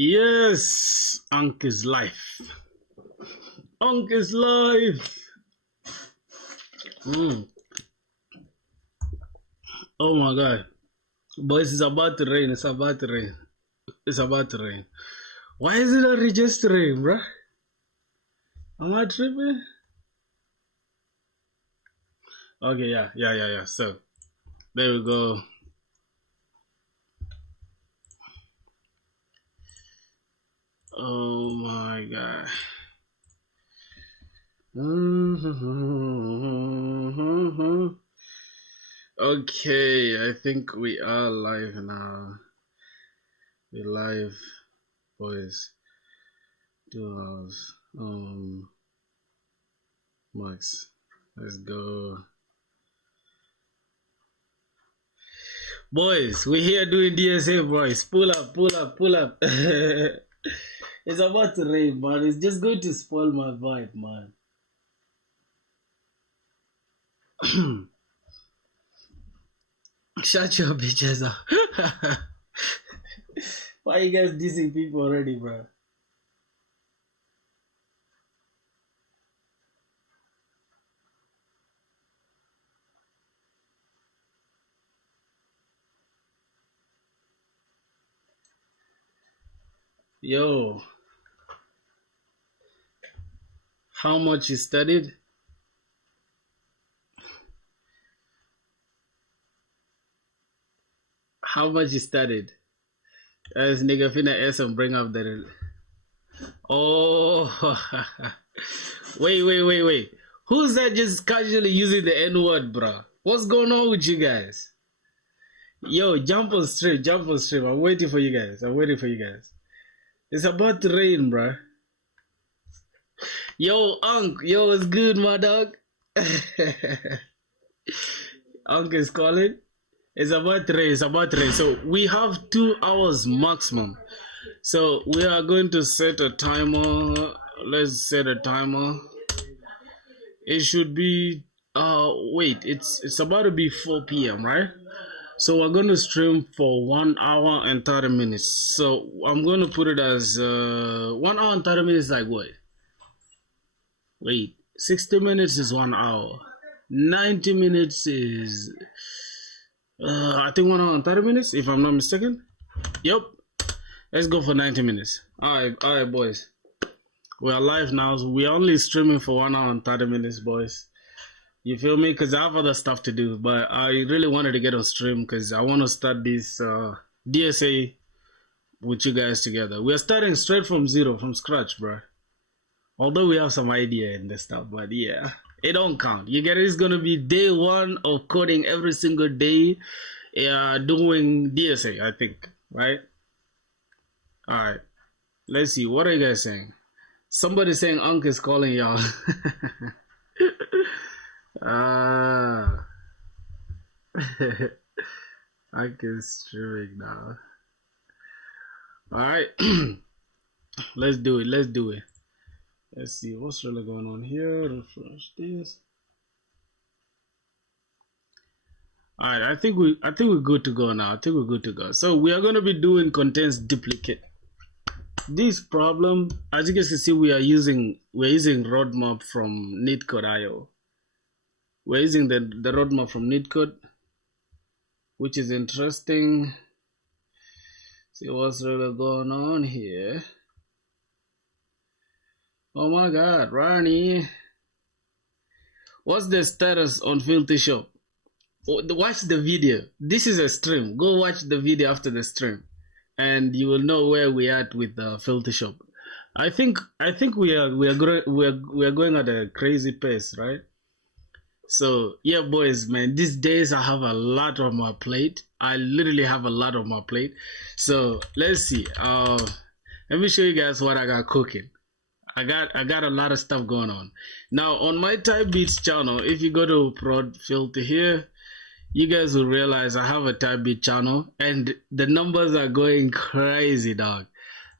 Yes, Unk is life. Unk is life. Oh my God. Boys, it's about to rain. It's about to rain. It's about to rain. Why is it already just rain, bruh? Am I tripping? Okay, yeah. So, there we go. Oh my God. Okay, I think we are live now. We're live, boys. 2 hours. Max, let's go. Boys, we're here doing DSA, boys. Pull up. It's about to rain, man. It's just going to spoil my vibe, man. Shut your bitches up. Why you guys dissing people already, bro? Yo. How much you studied? How much you studied? As nigga finna ask and bring up the. Oh. Wait. Who's that just casually using the N-word, bro? What's going on with you guys? Yo, jump on stream. I'm waiting for you guys. It's about to rain, bro. Yo, Unk. Yo, it's good, my dog. Unk is calling. It's about to rain. So we have 2 hours maximum. So we are going to set a timer. Let's set a timer. It should be wait, it's about to be 4 p.m. right? So we're going to stream for 1 hour and 30 minutes. So I'm going to put it as 1 hour and 30 minutes. Like what? Wait, 60 minutes is 1 hour. 90 minutes is I think 1 hour and 30 minutes, if I'm not mistaken. Yep. Let's go for 90 minutes. Alright, boys. We are live now. So we're only streaming for 1 hour and 30 minutes, boys. You feel me? Because I have other stuff to do. But I really wanted to get on stream because I want to start this DSA with you guys together. We're starting straight from zero, from scratch, bro. Although we have some idea in this stuff, but yeah. It don't count. You get it? It's gonna be day 1 of coding every single day, doing DSA, I think, right? All right. Let's see. What are you guys saying? Somebody saying Unk is calling y'all. Unk is streaming now. All right. Let's do it. Let's see what's really going on here. Refresh this. All right, I think we're good to go now. So we are going to be doing contents duplicate. This problem, as you guys can see, we're using roadmap from NeetCode.io. We're using the roadmap from NeetCode, which is interesting. See what's really going on here. Oh my God, Ronnie. What's the status on Filthy Shop? Watch the video. This is a stream. Go watch the video after the stream, and you will know where we at with the Filthy Shop. I think we are going at a crazy pace, right? So yeah, boys, man. These days I have a lot on my plate. I literally have a lot on my plate. So let's see. Let me show you guys what I got cooking. I got a lot of stuff going on. Now on my Type Beats channel, if you go to Prod Filter here, you guys will realize I have a Type Beat channel and the numbers are going crazy, dog.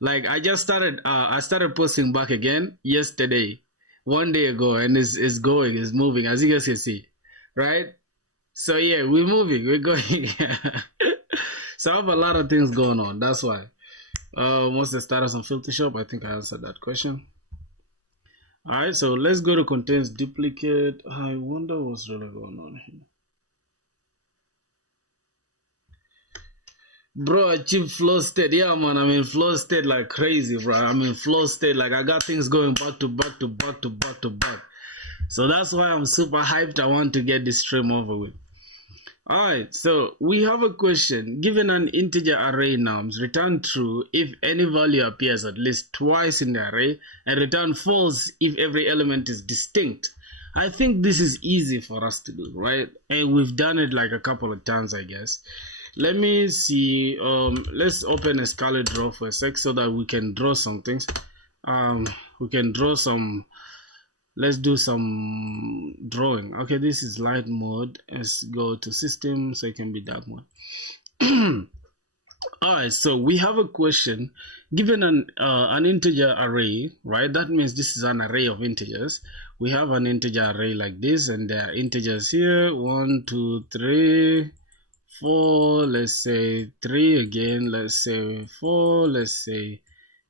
Like I just started I started posting back again yesterday, 1 day ago, and it's moving, as you guys can see, right? So yeah, we're going. So I have a lot of things going on, that's why. What's the status on filter shop? I think I answered that question. All right, so let's go to contains duplicate. I wonder what's really going on here. Bro, achieve flow state. Yeah, man, I'm in flow state like crazy, bro. I'm in flow state. Like, I got things going back to back to back to back to back. So that's why I'm super hyped. I want to get this stream over with. Alright, so we have a question. Given an integer array nums, return true if any value appears at least twice in the array, and return false if every element is distinct. I think this is easy for us to do, right? And we've done it like a couple of times, I guess. Let me see. Let's open a Scarlet Draw for a sec so that we can draw some things. We can draw some. Let's do some drawing. Okay, this is light mode. Let's go to system so it can be dark mode. Alright, so we have a question. Given an integer array, right? That means this is an array of integers. We have an integer array like this, and there are integers here. 1, 2, 3, 4. Let's say 3 again. Let's say 4. Let's say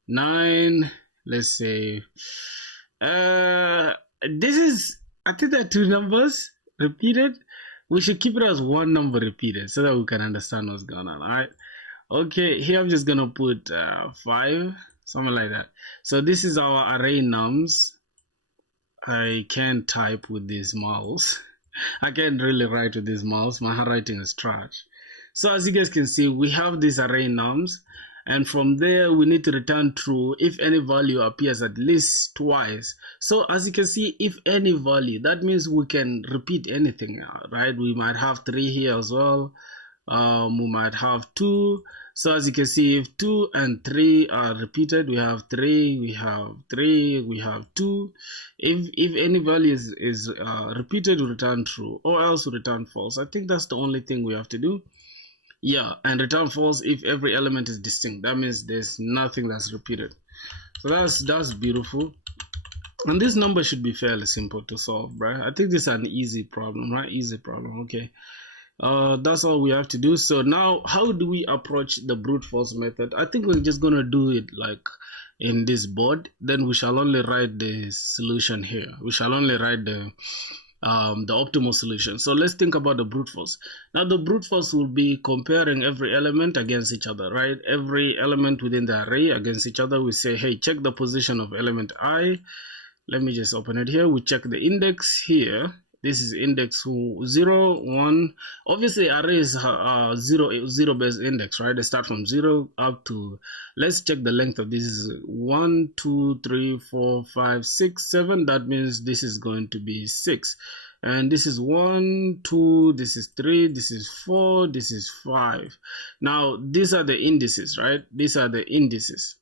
9. Let's say this is, I think there are 2 numbers repeated. We should keep it as 1 number repeated so that we can understand what's going on. All right. Okay, here I'm just gonna put 5, something like that. So this is our array nums. I can't type with this mouse. I can't really write with this mouse. My handwriting is trash. So as you guys can see, we have this array nums. And from there, we need to return true if any value appears at least twice. So as you can see, if any value, that means we can repeat anything, right? We might have 3 here as well. We might have 2. So as you can see, if 2 and 3 are repeated, we have 3, we have 3, we have 2. If any value is repeated, we return true, or else we return false. I think that's the only thing we have to do. Yeah, and return false if every element is distinct. That means there's nothing that's repeated. So that's beautiful. And this number should be fairly simple to solve, right? I think this is an easy problem, right? Easy problem, okay. That's all we have to do. So now, how do we approach the brute force method? I think we're just gonna do it like in this board. Then we shall only write the solution here. We shall only write the optimal solution. So let's think about the brute force. Now the brute force will be comparing every element against each other, right? Every element within the array against each other. We say, hey, check the position of element I. Let me just open it here. We check the index here. This is index 0, 1. Obviously arrays are zero based index, right? They start from 0 up to, let's check the length of this is 1, 2, 3, 4, 5, 6, 7. That means this is going to be 6. And this is 1, 2, this is 3, this is 4, this is 5. Now these are the indices, right? These are the indices.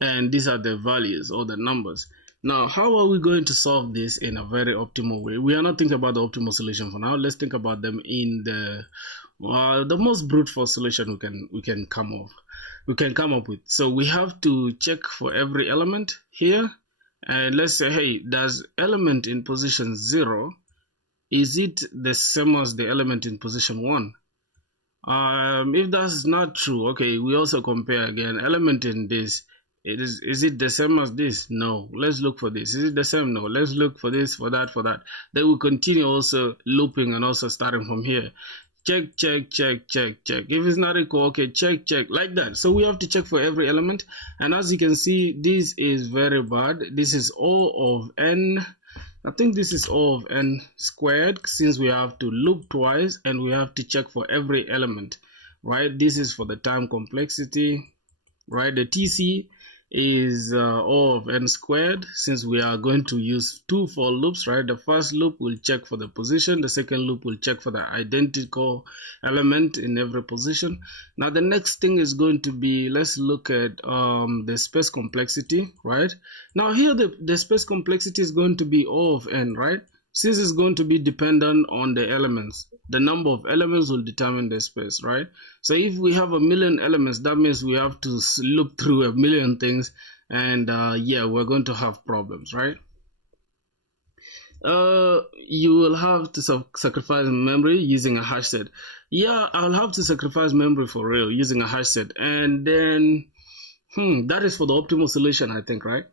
And these are the values or the numbers. Now, how are we going to solve this in a very optimal way? We are not thinking about the optimal solution for now. Let's think about them in the most brute force solution we can come up with. So we have to check for every element here, and let's say, hey, does element in position 0, is it the same as the element in position 1? If that's not true, okay, we also compare again. Element in this, is it the same as this? No. Let's look for this. Is it the same? No. Let's look for this, for that, for that. Then we continue also looping and also starting from here. Check, check, check, check, check. If it's not equal, okay, check, check, like that. So we have to check for every element. And as you can see, this is very bad. This is O of n. I think this is O of n squared, since we have to loop twice and we have to check for every element, right? This is for the time complexity, right? The TC is O of n squared, since we are going to use 2 for loops, right? The first loop will check for the position, the second loop will check for the identical element in every position. Now the next thing is going to be, let's look at the space complexity, right? Now here the space complexity is going to be O of n, right? Since it's going to be dependent on the elements, the number of elements will determine the space, right? So if we have 1,000,000 elements, that means we have to look through 1,000,000 things, and yeah, we're going to have problems, right? You will have to sacrifice memory using a hash set. Yeah, I'll have to sacrifice memory for real using a hash set, and then That is for the optimal solution, I think, right?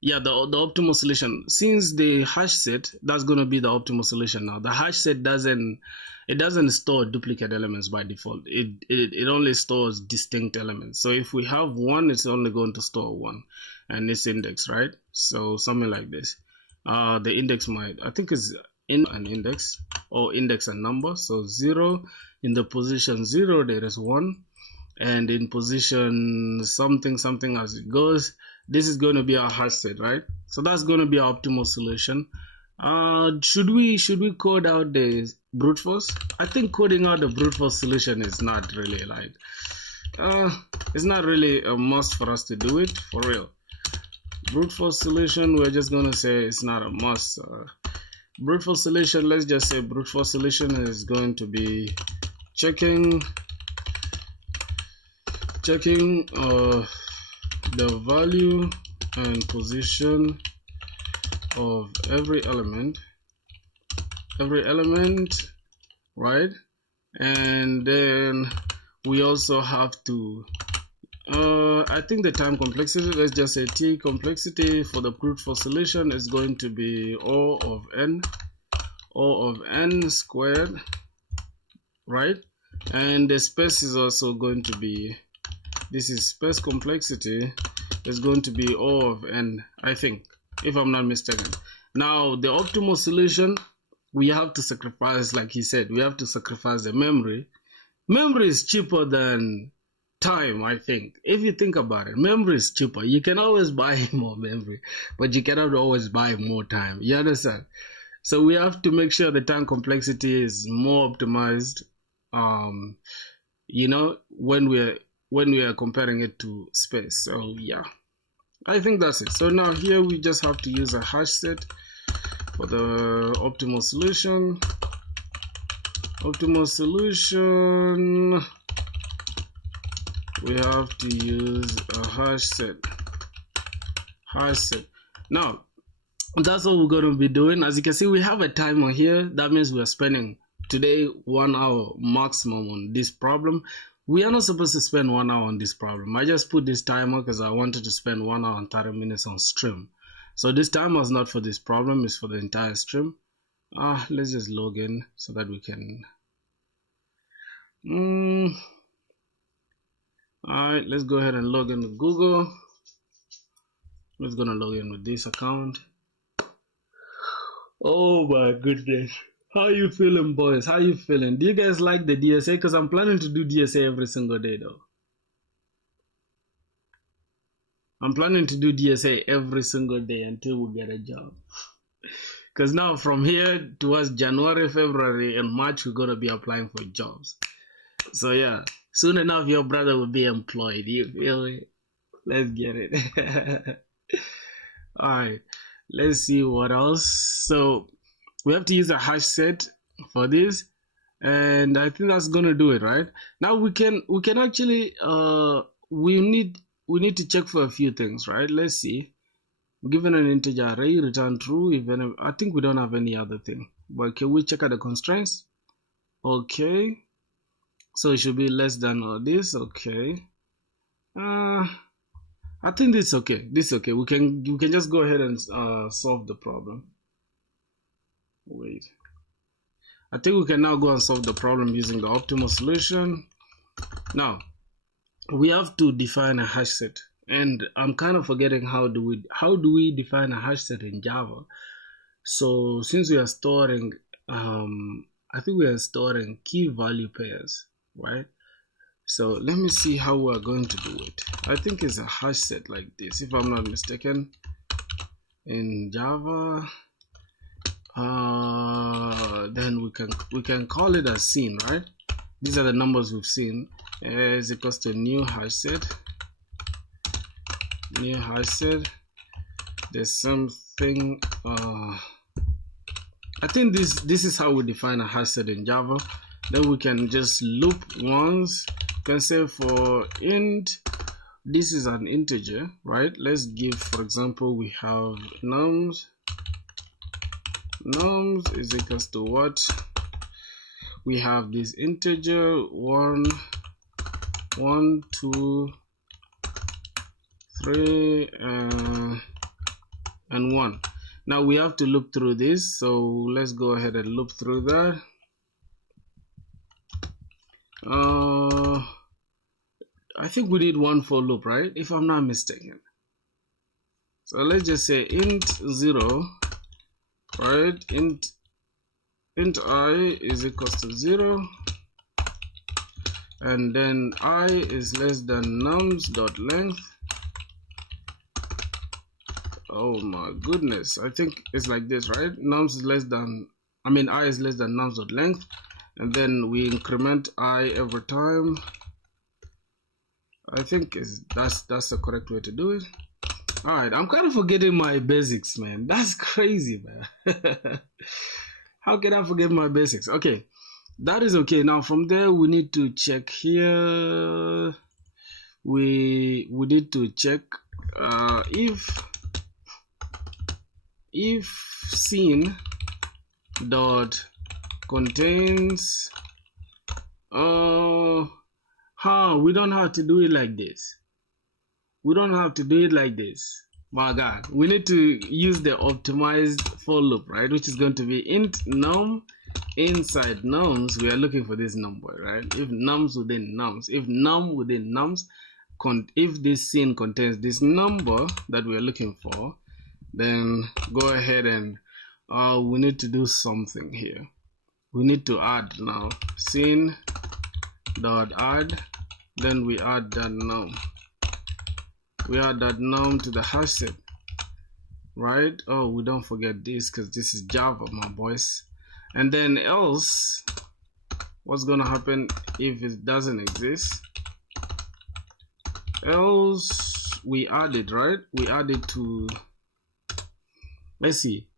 Yeah, the optimal solution. Since the hash set, that's going to be the optimal solution now. The hash set doesn't store duplicate elements by default. It only stores distinct elements. So if we have one, it's only going to store one, and it's index, right? So something like this. The index I think is in an index or index and number. So 0 in the position 0 there is 1, and in position something as it goes. This is going to be our hash set, right? So that's going to be our optimal solution. Should we code out the brute force? I think coding out the brute force solution is not really like it's not really a must for us to do it for real. Brute force solution, we're just going to say it's not a must. Brute force solution, let's just say brute force solution is going to be checking the value and position of every element, right? And then we also have to I think the time complexity, let's just say T complexity for the brute force solution is going to be O of n squared, right? And the space is also going to be, this is space complexity is going to be O of n, I think, if I'm not mistaken. Now the optimal solution, we have to sacrifice, like he said, we have to sacrifice the memory. Memory is cheaper than time, I think. If you think about it, memory is cheaper. You can always buy more memory, but you cannot always buy more time. You understand? So we have to make sure the time complexity is more optimized, you know, when we are comparing it to space. So yeah, I think that's it. So now here we just have to use a hash set for the optimal solution. We have to use a hash set. Now that's what we're going to be doing. As you can see, we have a timer here. That means we're spending today 1 hour maximum on this problem. We are not supposed to spend 1 hour on this problem. I just put this timer because I wanted to spend 1 hour and 30 minutes on stream. So this timer is not for this problem, it's for the entire stream. Let's just log in so that we can alright, let's go ahead and log in with Google. Let's gonna log in with this account. Oh my goodness. How you feeling, boys? How you feeling? Do you guys like the DSA? Because I'm planning to do DSA every single day though. I'm planning to do DSA every single day until we get a job. Because now from here towards January, February, and March, we're going to be applying for jobs. So yeah, soon enough, your brother will be employed. You feel me? Let's get it. Alright, let's see what else. So we have to use a hash set for this. And I think that's going to do it, right? Now we can actually, we need to check for a few things, right? Let's see. Given an integer array, return true. Even I think we don't have any other thing, but can we check out the constraints? Okay, so it should be less than or this. Okay, I think this okay. This okay. We can just go ahead and solve the problem. Wait, I think we can now go and solve the problem using the optimal solution. Now we have to define a hash set. And I'm kind of forgetting how do we define a hash set in Java. So since we are storing, I think we are storing key value pairs, right? So let me see how we are going to do it. I think it's a hash set like this, if I'm not mistaken, in Java. Then we can call it a scene, right? These are the numbers we've seen. Is equals to new hash set. There's something I think this is how we define a hash set in Java. Then we can just loop once. You can say for int, this is an integer, right? Let's give, for example, we have nums is equals to what? We have this integer 1, 2, 3 and 1. Now we have to loop through this, so let's go ahead and loop through that. I think we need one for loop, right? If I'm not mistaken. So let's just say int 0, right? Int I is equals to 0, and then I is less than nums dot length. Oh my goodness, I think it's like this, right? Nums is less than, I is less than nums dot length, and then we increment I every time. I think that's the correct way to do it. All right, I'm kind of forgetting my basics, man. That's crazy, man. How can I forget my basics? Okay, that is okay. Now from there we need to check here. We need to check if scene dot contains we don't have to do it like this. We don't have to do it like this. My God, we need to use the optimized for loop, right? Which is going to be int num inside nums. We are looking for this number, right? If nums within nums, if num within nums, if this scene contains this number that we are looking for, then go ahead and we need to do something here. We need to add now scene dot add, then we add that num. We add that num to the hash set, right? Oh, we don't forget this because this is Java, my boys. And then else, what's gonna happen if it doesn't exist? Else we add it, right? We add it to, let's see,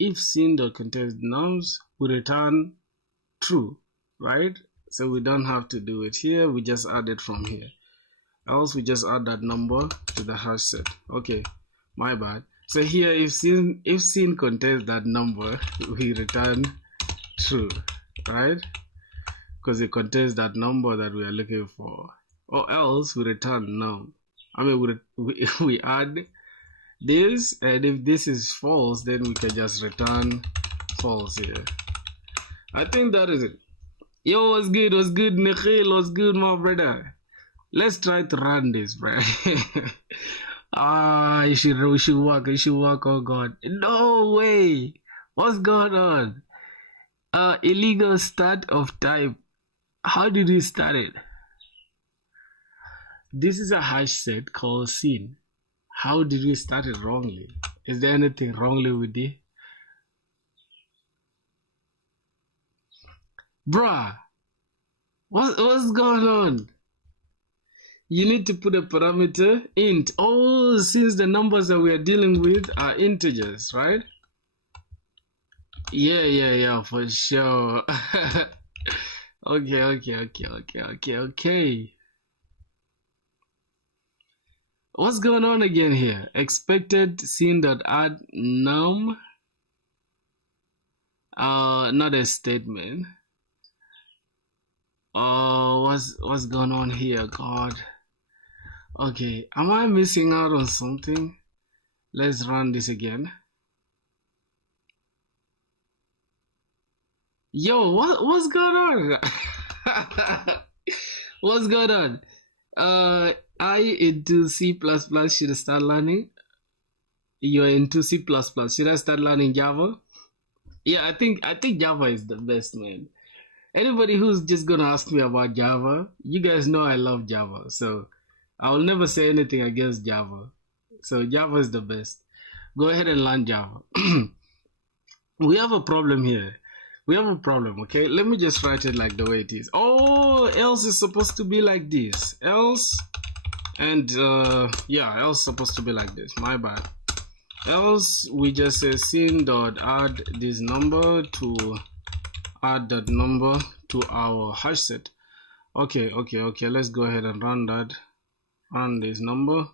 if scene.contains nums, we return true, right? So we don't have to do it here, we just add it from here. Else we just add that number to the hash set. Okay, my bad. So here, if scene contains that number, we return true, right? Because it contains that number that we are looking for. Or else we return num. We add this, and if this is false, then we can just return false here. I think that is it. Yo, what's good? What's good, Nikhil? What's good, my brother? Let's try to run this, bro. We should work. Oh God, no way. What's going on? Illegal start of type. How did we start it? This is a hash set called scene. How did we start it wrongly? Is there anything wrongly with it? Bruh, what's going on? You need to put a parameter int. Oh, since the numbers that we are dealing with are integers, right? Yeah, for sure. Okay. What's going on again here? Expected scene.add num. Not a statement. Oh, what's going on here? God. Okay, am I missing out on something? Let's run this again. Yo, what's going on? What's going on? I into C++ should start learning. You're into C++. Should I start learning Java? Yeah, I think Java is the best, man. Anybody who's just gonna ask me about Java, you guys know I love Java, so I will never say anything against Java. So Java is the best. Go ahead and learn Java. We have a problem here. We have a problem, okay? Let me just write it like the way it is. Oh, else is supposed to be like this. Else, and yeah, else supposed to be like this. My bad. Else, we just say scene.add this number to add that number to our hash set. Okay. Let's go ahead and run that. Run this number.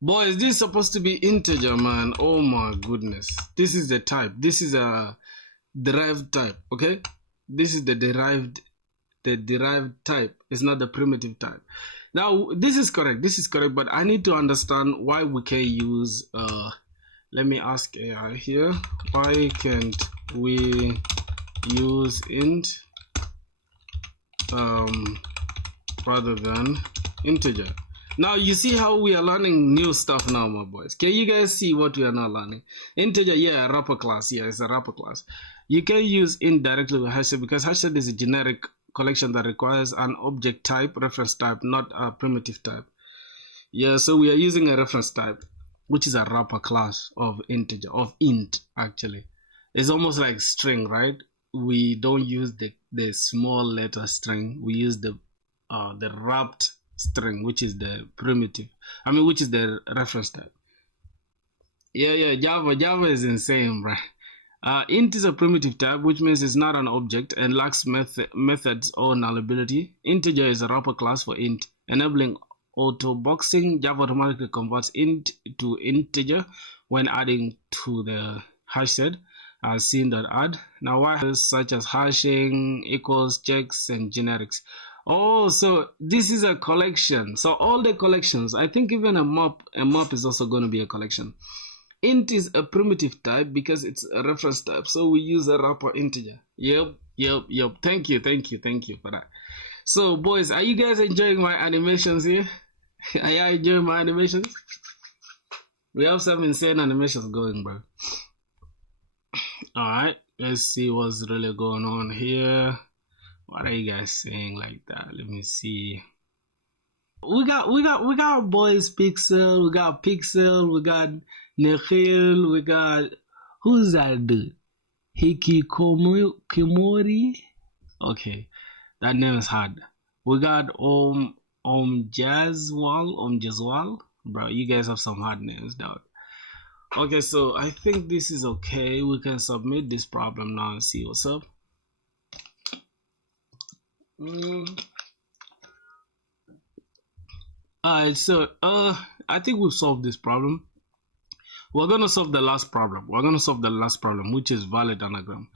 Boy, is this supposed to be integer, man? Oh my goodness. This is the type. This is a derived type. Okay, this is the derived type. It's not the primitive type. Now this is correct. This is correct, but I need to understand why we can use. Let me ask AI here. Why can't we use int rather than integer? Now you see how we are learning new stuff now, my boys. Can you guys see what we are now learning? Integer, yeah, a wrapper class. Yeah, it's a wrapper class. You can use int directly with hashset because hashset is a generic collection that requires an object type, reference type, not a primitive type. Yeah, so we are using a reference type, which is a wrapper class of integer, of int actually. It's almost like string, right? We don't use the small letter string. We use the wrapped string, which is the primitive. I mean, which is the reference type. Yeah, Java is insane, right? Int is a primitive type, which means it's not an object and lacks methods or nullability. Integer is a wrapper class for int, enabling auto boxing. Java automatically converts int to integer when adding to the hash set as seen.add. Now, why such as hashing, equals, checks, and generics? Oh, so this is a collection. So all the collections, I think even a map is also going to be a collection. Int is a primitive type because it's a reference type, so we use a wrapper integer. Yep. Thank you for that. So boys, are you guys enjoying my animations here? Are you enjoying my animations? We have some insane animations going, bro. Alright, let's see what's really going on here. What are you guys saying like that? Let me see. We got boys Pixel, we got Pixel, we got Nikhil, we got, who's that dude? Hikikomori? Okay, that name is hard. We got Jazwal. Bro, you guys have some hard names, dog. Okay, so I think this is okay. We can submit this problem now and see what's up. Alright, so I think we've solved this problem. We're gonna solve the last problem. Which is valid anagram.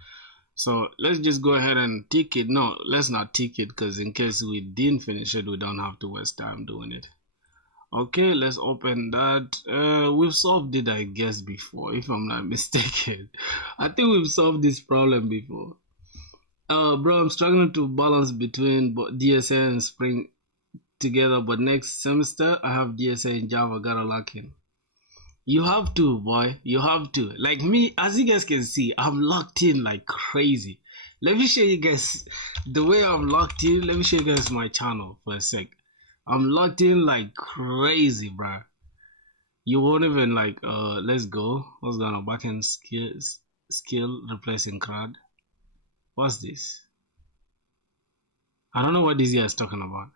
So let's just go ahead and tick it. No, let's not tick it, because in case we didn't finish it, we don't have to waste time doing it. Okay, let's open that. We've solved it, I guess, before, if I'm not mistaken. I think we've solved this problem before. Bro, I'm struggling to balance between DSA and Spring together, but next semester I have DSA and Java. Gotta lock in. You have to, boy. You have to. Like me, as you guys can see, I'm locked in like crazy. Let me show you guys the way I'm locked in. Let me show you guys my channel for a sec. I'm locked in like crazy, bro. You won't even like, let's go. What's going on? Backend skill replacing CRUD. What's this? I don't know what this guy is talking about.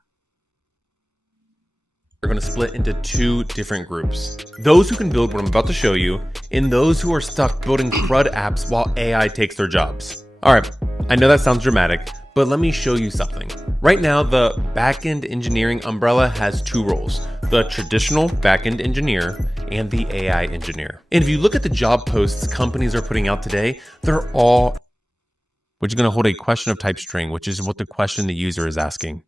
Are going to split into two different groups. Those who can build what I'm about to show you, and those who are stuck building CRUD apps while AI takes their jobs. All right, I know that sounds dramatic, but let me show you something. Right now, the backend engineering umbrella has two roles: the traditional backend engineer and the AI engineer. And if you look at the job posts companies are putting out today, they're all, which is going to hold a question of type string, which is what the question the user is asking.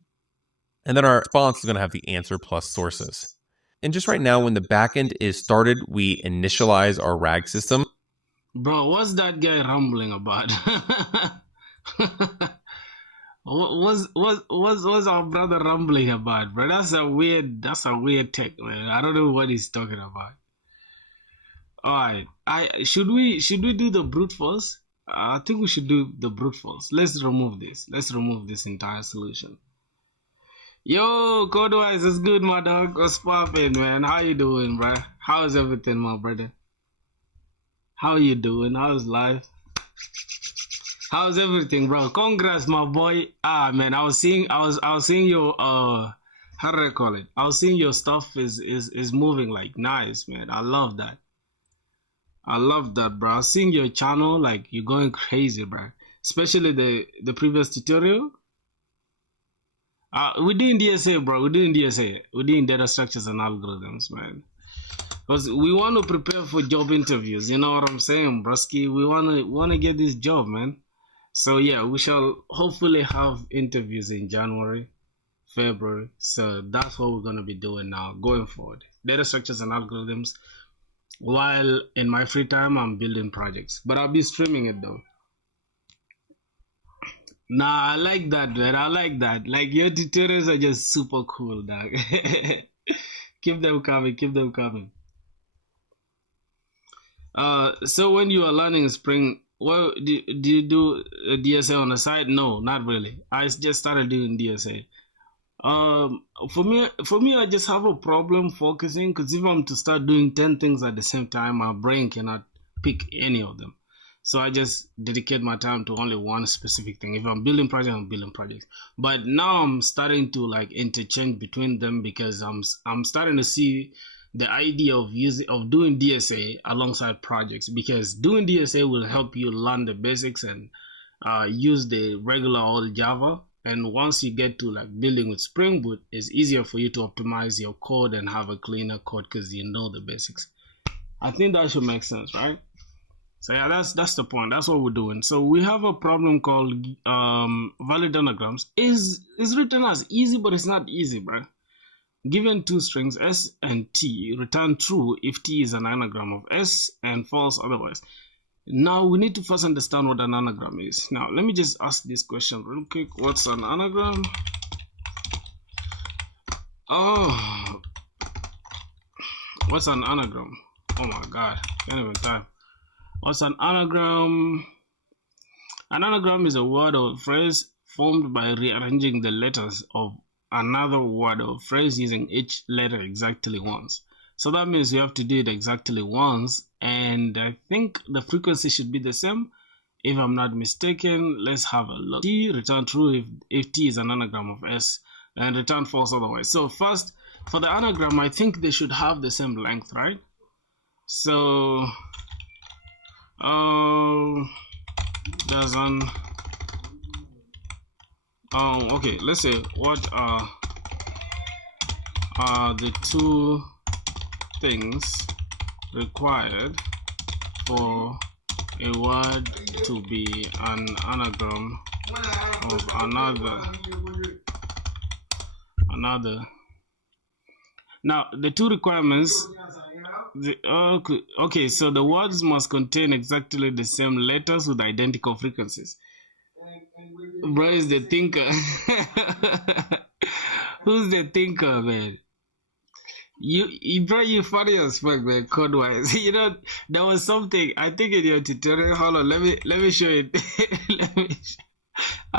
And then our response is going to have the answer plus sources. And just right now, when the backend is started, we initialize our RAG system. Bro, what's that guy rambling about? What's our brother rambling about, bro? That's a weird tech, man. I don't know what he's talking about. All right, should we do the brute force? I think we should do the brute force. Let's remove this. Let's remove this entire solution. Yo, Codewise, it's good, my dog. What's poppin', man? How you doing, bro? How's everything, my brother? How you doing? How's life? How's everything, bro? Congrats, my boy. Ah, man, I was seeing your how do I call it? I was seeing your stuff is moving like nice, man. I love that. I love that, bro. I was seeing your channel, like you're going crazy, bro. Especially the previous tutorial. We're doing DSA, bro. We're doing DSA. We're doing data structures and algorithms, man. Because we want to prepare for job interviews. You know what I'm saying, Brusky? We wanna get this job, man. So yeah, we shall hopefully have interviews in January, February. So that's what we're gonna be doing now, going forward. Data structures and algorithms. While in my free time, I'm building projects, but I'll be streaming it though. Nah, I like that, man. I like that. Like your tutorials are just super cool, dog. Keep them coming. Keep them coming. So when you are learning Spring, well, do you do DSA on the side? No, not really. I just started doing DSA. For me, I just have a problem focusing because if I'm to start doing 10 things at the same time, my brain cannot pick any of them. So I just dedicate my time to only one specific thing. If I'm building projects, I'm building projects. But now I'm starting to like interchange between them because I'm starting to see the idea of doing DSA alongside projects, because doing DSA will help you learn the basics and use the regular old Java. And once you get to like building with Spring Boot, it's easier for you to optimize your code and have a cleaner code because you know the basics. I think that should make sense, right? So yeah, that's the point. That's what we're doing. So we have a problem called valid anagrams. Is written as easy, but it's not easy, bro. Given two strings s and t, return true if t is an anagram of s and false otherwise. Now we need to first understand what an anagram is. Now let me just ask this question real quick. What's an anagram? Oh, what's an anagram? Oh my god, can't even type. What's an anagram? An anagram is a word or phrase formed by rearranging the letters of another word or phrase using each letter exactly once. So that means you have to do it exactly once, and I think the frequency should be the same. If I'm not mistaken, let's have a look. T, return true if T is an anagram of S, and return false otherwise. So first, for the anagram, I think they should have the same length, right? So there's an okay, let's say what are the two things required for a word to be an anagram of another. Now the two requirements, okay, so the words must contain exactly the same letters with identical frequencies. Bro is the thinker. Who's the thinker, man? You funny as fuck, man, code wise. You know, there was something I think in your tutorial. Hold on, let me show it.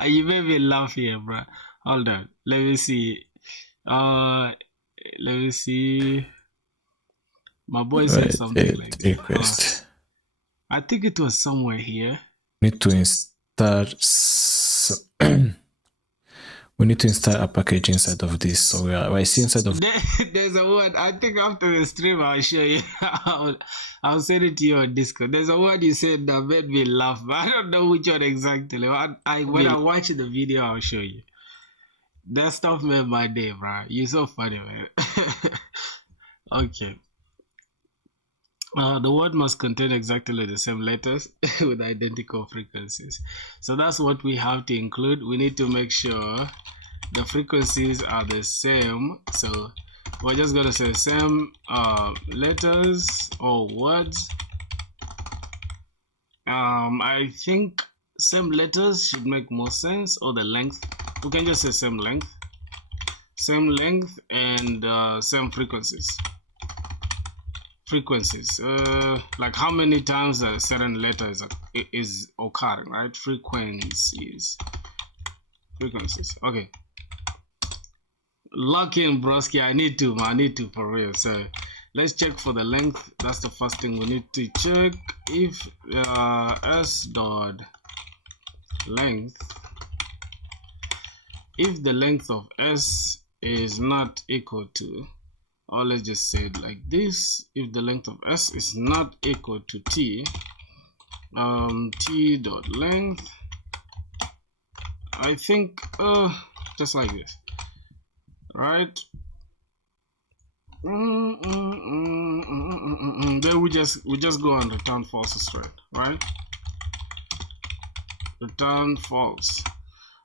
You made me laugh here, bro. Hold on, let me see. Let me see. My boy said something like that. I think it was somewhere here. Need to install. We need to install a package inside of this. So we're inside of. There's a word. I think after the stream I'll show you. I'll send it to you on Discord. There's a word you said that made me laugh, but I don't know which one exactly. When I watch the video, I'll show you. That stuff made my day, bro. You're so funny, man. Okay. The word must contain exactly the same letters with identical frequencies. So that's what we have to include. We need to make sure the frequencies are the same. So we're just going to say same letters or words. I think same letters should make more sense, or the length. We can just say same length and same frequencies. Like how many times a certain letter is occurring, right? Frequencies. Okay. Lock in, broski. I need to for real. So let's check for the length. That's the first thing we need to check. If s dot length, if the length of s is not equal to, or let's just say it like this, if the length of s is not equal to t, t dot length, I think just like this, right? Then we just go and return false straight, right? Return false.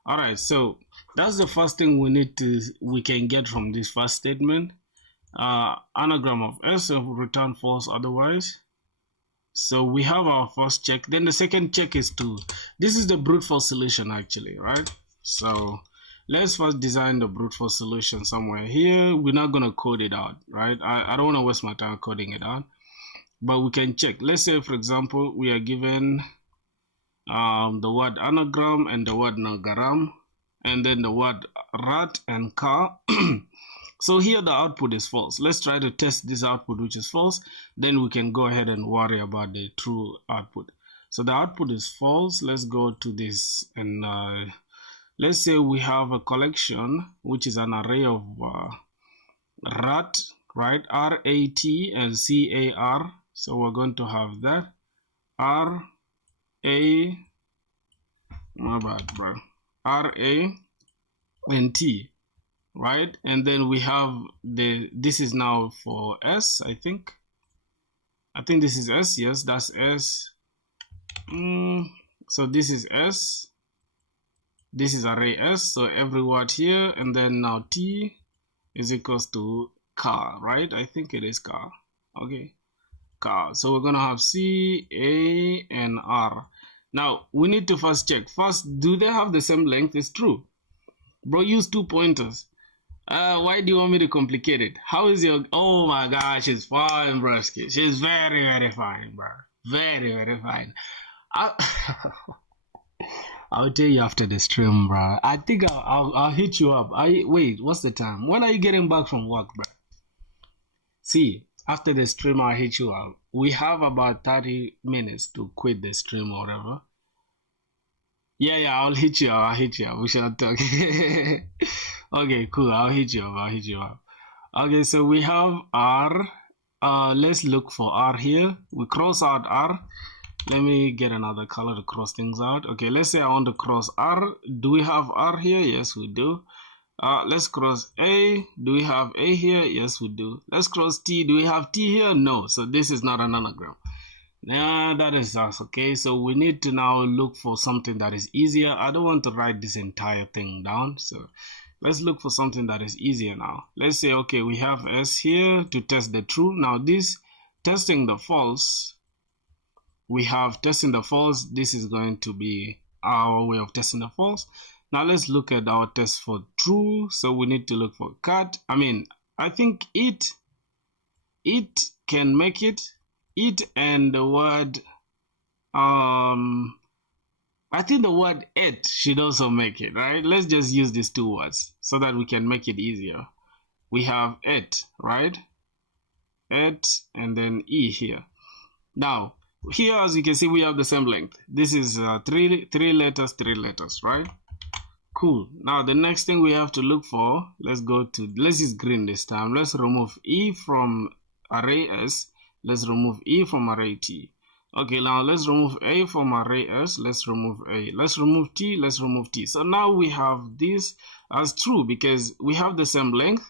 All right, so that's the first thing we can get from this first statement. Anagram of S will return false otherwise. So we have our first check. Then the second check is this is the brute force solution actually, right? So let's first design the brute force solution somewhere here. We're not gonna code it out, right? I don't want to waste my time coding it out, but we can check. Let's say, for example, we are given the word anagram and the word nagaram, and then the word rat and car. So here the output is false. Let's try to test this output, which is false. Then we can go ahead and worry about the true output. So the output is false. Let's go to this, and let's say we have a collection, which is an array of rat, right? R-A-T and C-A-R. So we're going to have that. R-A, my bad, bro. R-A and T. Right, and then we have this is now for S. I think this is S. Yes, that's S. So this is S, this is array S, so every word here, and then now T is equals to car, right? I think it is car. Okay, car. So we're gonna have C, A, and R. Now we need to first check do they have the same length? It's true, bro. Use 2 pointers. Why do you want me to complicate it? How is your... Oh my gosh, she's fine, broski. She's very, very fine, bro. Very, very fine. I'll tell you after the stream, bro. I think I'll hit you up. Wait, what's the time? When are you getting back from work, bro? See, after the stream, I'll hit you up. We have about 30 minutes to quit the stream or whatever. Yeah, I'll hit you up. We shall talk. Okay, cool. I'll hit you up. Okay, so we have R. Let's look for R here. We cross out R. Let me get another color to cross things out. Okay, let's say I want to cross R. Do we have R here? Yes, we do. Let's cross A. Do we have A here? Yes, we do. Let's cross T. Do we have T here? No. So this is not an anagram. Yeah, that is us. Okay, so we need to now look for something that is easier. I don't want to write this entire thing down, so let's look for something that is easier now. Let's say, okay, we have S here to test the true. Now this testing the false, we have testing the false. This is going to be our way of testing the false. Now let's look at our test for true. So we need to look for cat. I think it can make it. It and the word, I think the word it should also make it, right? Let's just use these 2 words so that we can make it easier. We have it, right? It and then E here. Now, here as you can see, we have the same length. This is three letters, right? Cool. Now the next thing we have to look for, let's use green this time. Let's remove E from array S. Let's remove E from array T. Okay, now let's remove A from array S. Let's remove A. Let's remove T. Let's remove T. So now we have this as true because we have the same length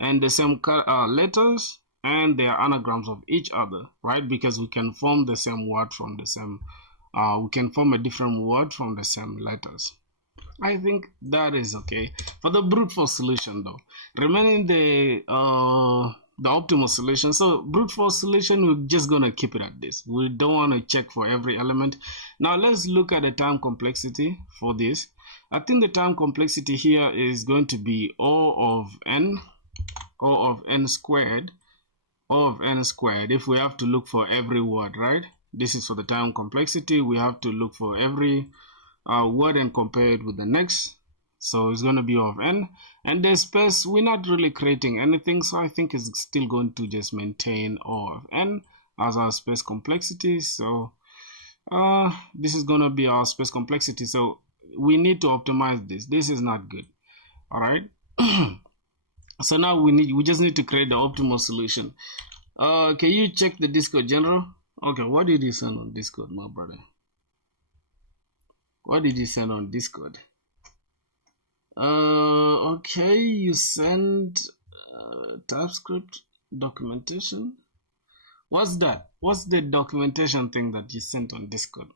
and the same letters, and they are anagrams of each other, right? Because we can form the same word from the same, we can form a different word from the same letters. I think that is okay. For the brute force solution though, remaining the optimal solution. So brute force solution, we're just gonna keep it at this. We don't want to check for every element. Now let's look at the time complexity for this. I think the time complexity here is going to be O of n squared. O of n squared. If we have to look for every word, right? This is for the time complexity. We have to look for every word and compare it with the next. So it's going to be O of n, and the space, we're not really creating anything, so I think it's still going to just maintain O of n as our space complexity. So this is going to be our space complexity, so we need to optimize this. This is not good. All right. So now we just need to create the optimal solution. Can you check the Discord general? Okay, what did you send on Discord, my brother? What did you send on Discord? Okay, you sent TypeScript. Documentation. What's that? What's the documentation thing that you sent on Discord?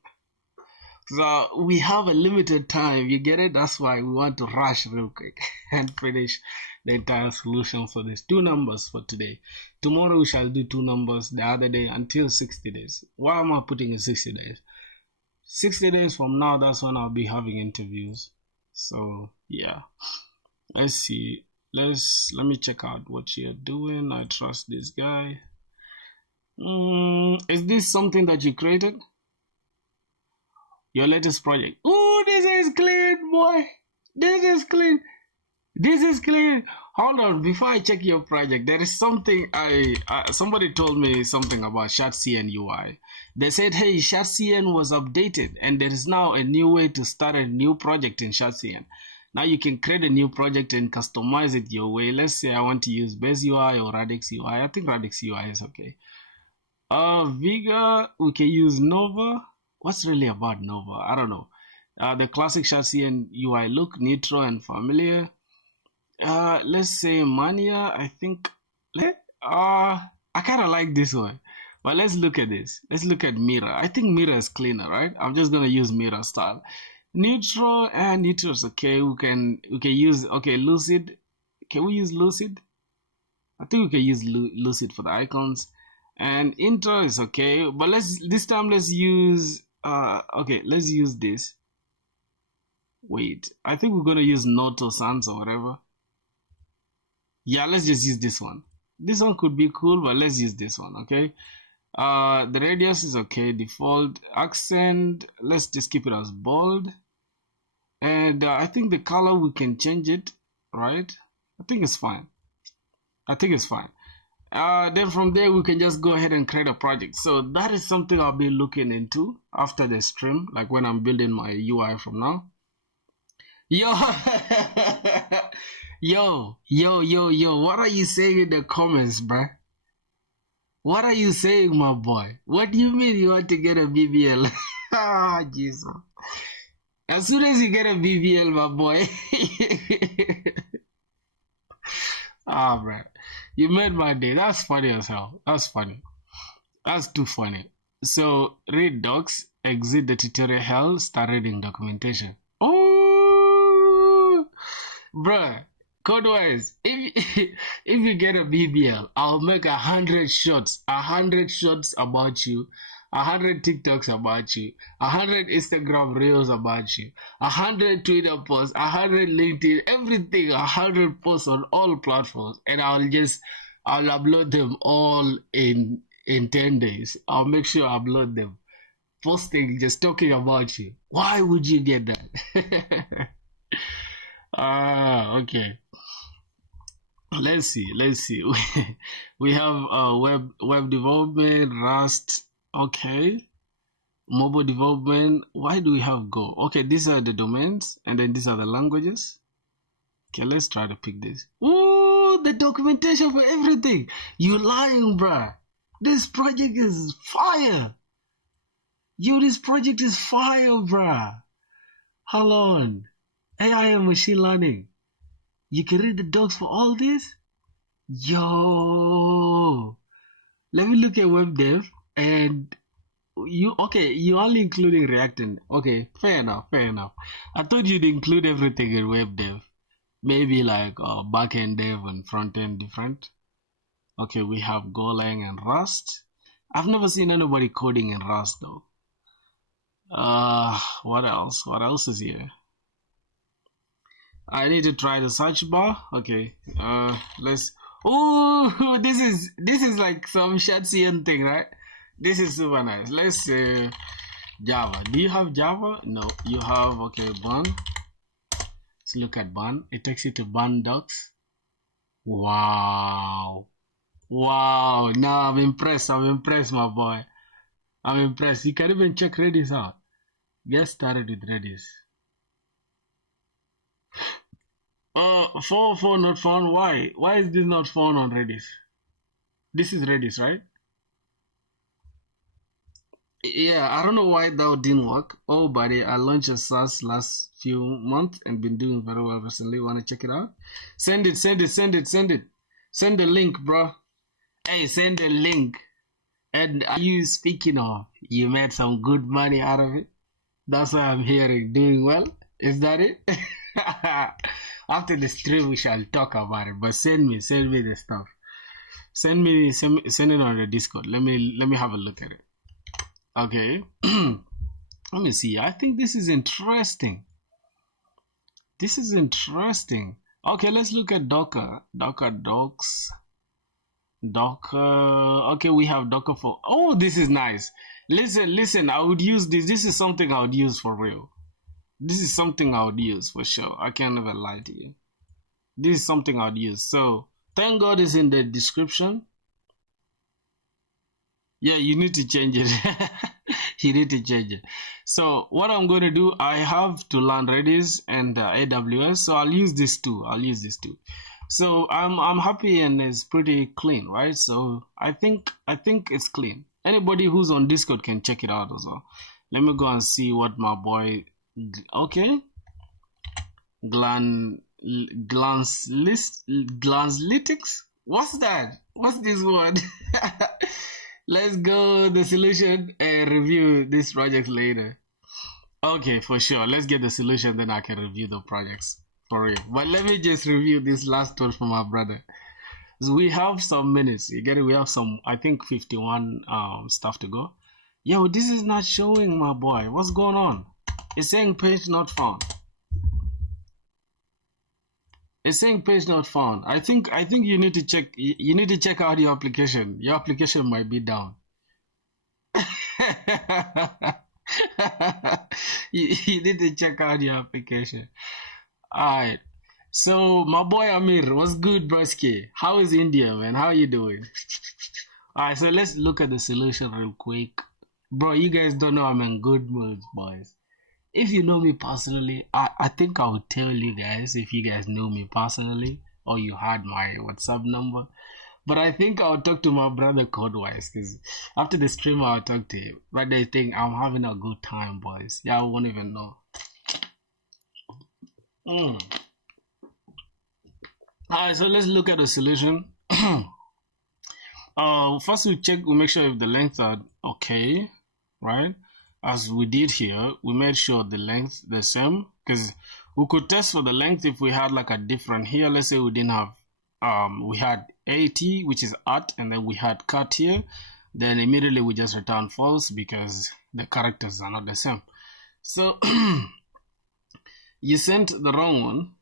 So we have a limited time. You get it? That's why we want to rush real quick and finish the entire solution for this. 2 numbers for today. Tomorrow we shall do 2 numbers. The other day until 60 days. Why am I putting in 60 days? 60 days from now, that's when I'll be having interviews. So yeah, let's see. Let me check out what you're doing. I trust this guy. Is this something that you created? Your latest project. Oh, this is clean, boy. This is clean. This is clean. Hold on, before I check your project, there is something somebody told me something about ShotCN UI. They said, hey, ShotCN was updated and there is now a new way to start a new project in ShotCN. Now you can create a new project and customize it your way. Let's say I want to use Base UI or Radix UI. I think Radix UI is okay. Vega, we can use Nova. What's really about Nova? I don't know. The classic ShotCN UI look, neutral and familiar. Let's say Mania. I think I kind of like this one, but let's look at this. Let's look at Mirror. I think Mirror is cleaner, right? I'm just gonna use Mirror style. Neutral and neutral is okay. We can use Lucid. Can we use Lucid? I think we can use Lucid for the icons. And intro is okay, but let's use let's use this. Wait, I think we're gonna use Noto Sans or whatever. Yeah, let's just use this one. This one could be cool, but let's use this one, okay? The radius is okay, default. Accent, let's just keep it as bold. And I think the color, we can change it, right? I think it's fine. Then from there, we can just go ahead and create a project. So that is something I'll be looking into after the stream, like when I'm building my UI from now. Yo, yo, what are you saying in the comments, bruh? What are you saying, my boy? What do you mean you want to get a BBL? Ah, Jesus. As soon as you get a BBL, my boy. Ah, bruh. You made my day. That's funny as hell. That's funny. That's too funny. So, read docs, exit the tutorial hell, start reading documentation. Oh, bruh. Code-wise, if you get a BBL, I'll make 100 shots about you, 100 TikToks about you, 100 Instagram reels about you, 100 Twitter posts, 100 LinkedIn, everything, 100 posts on all platforms, and I'll upload them all in 10 days. I'll make sure I upload them. Posting, just talking about you. Why would you get that? Okay. Let's see. We have web development, Rust. Okay. Mobile development. Why do we have Go? Okay, these are the domains, and then these are the languages. Okay, let's try to pick this. Ooh, the documentation for everything. You lying, bruh. This project is fire. This project is fire, bruh. Hold on. AI and machine learning. You can read the docs for all this? Yo! Let me look at web dev and you only including React and okay, fair enough. I thought you'd include everything in web dev. Maybe like backend dev and front end different. Okay, we have Golang and Rust. I've never seen anybody coding in Rust though. What else? What else is here? I need to try the search bar. Okay. Let's. Oh, this is like some ShotCN thing, right? This is super nice. Let's say Java. Do you have Java? No. You have Bun. Let's look at Bun. It takes you to Bun docs. Wow. Now I'm impressed, my boy. I'm impressed. You can even check Redis out. Get started with Redis. 404 not found. Why? Why is this not found on Redis? This is Redis, right? Yeah, I don't know why that didn't work. Oh, buddy, I launched a SaaS last few months and been doing very well recently. Want to check it out? Send it. Send the link, bro. Hey, send a link. And are you, speaking of, you made some good money out of it? That's what I'm hearing. Doing well? Is that it? After the stream, we shall talk about it. But send me the stuff. Send it on the Discord. Let me have a look at it. Okay. Let me see. I think this is interesting. This is interesting. Okay, let's look at Docker. Docker docs. Docker. Okay, we have Docker for. Oh, this is nice. Listen. I would use this. This is something I would use for real. This is something I would use for sure. I can't ever lie to you. This is something I would use. So thank God it's in the description. Yeah, you need to change it. You need to change it. So what I'm going to do, I have to learn Redis and AWS. So I'll use this too. So I'm happy and it's pretty clean, right? So I think it's clean. Anybody who's on Discord can check it out as well. Let me go and see what my boy. Okay. Glancelytics. What's that? What's this word? Let's go the solution and review this project later. Okay, for sure. Let's get the solution, then I can review the projects for real. But let me just review this last one from my brother. So we have some minutes. You get it? We have some, I think 51 stuff to go. Yo, this is not showing, my boy. What's going on? It's saying page not found. It's saying page not found. I think you need to check. You need to check out your application. Your application might be down. you need to check out your application. All right. So my boy Amir, what's good, broski? How is India, man? How you doing? All right. So let's look at the solution real quick, bro. You guys don't know I'm in good moods, boys. If you know me personally, I think I would tell you guys if you guys know me personally or you had my WhatsApp number. But I think I'll talk to my brother code-wise because after the stream I'll talk to him. But they think I'm having a good time, boys. Yeah, I won't even know. Alright, so let's look at the solution. First we make sure if the length are okay, right? As we did here, we made sure the length the same because we could test for the length if we had like a different here. Let's say we didn't have we had AT, which is at, and then we had cut here, then immediately we just return false because the characters are not the same. So you sent the wrong one.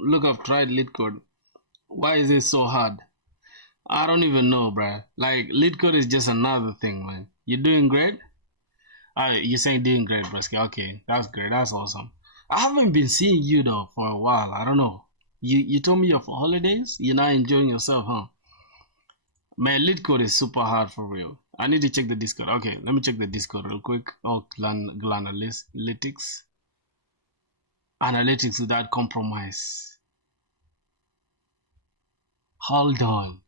Look, I've tried lead code. Why is it so hard? I don't even know, bruh. Like lead code is just another thing, man. You're doing great. You're saying doing great, Bresky. Okay, that's great. That's awesome. I haven't been seeing you though for a while. I don't know. You told me you're for holidays. You're not enjoying yourself, huh? Man, lead code is super hard for real. I need to check the Discord. Okay, let me check the Discord real quick. Oh, Analytics. Analytics without compromise. Hold on.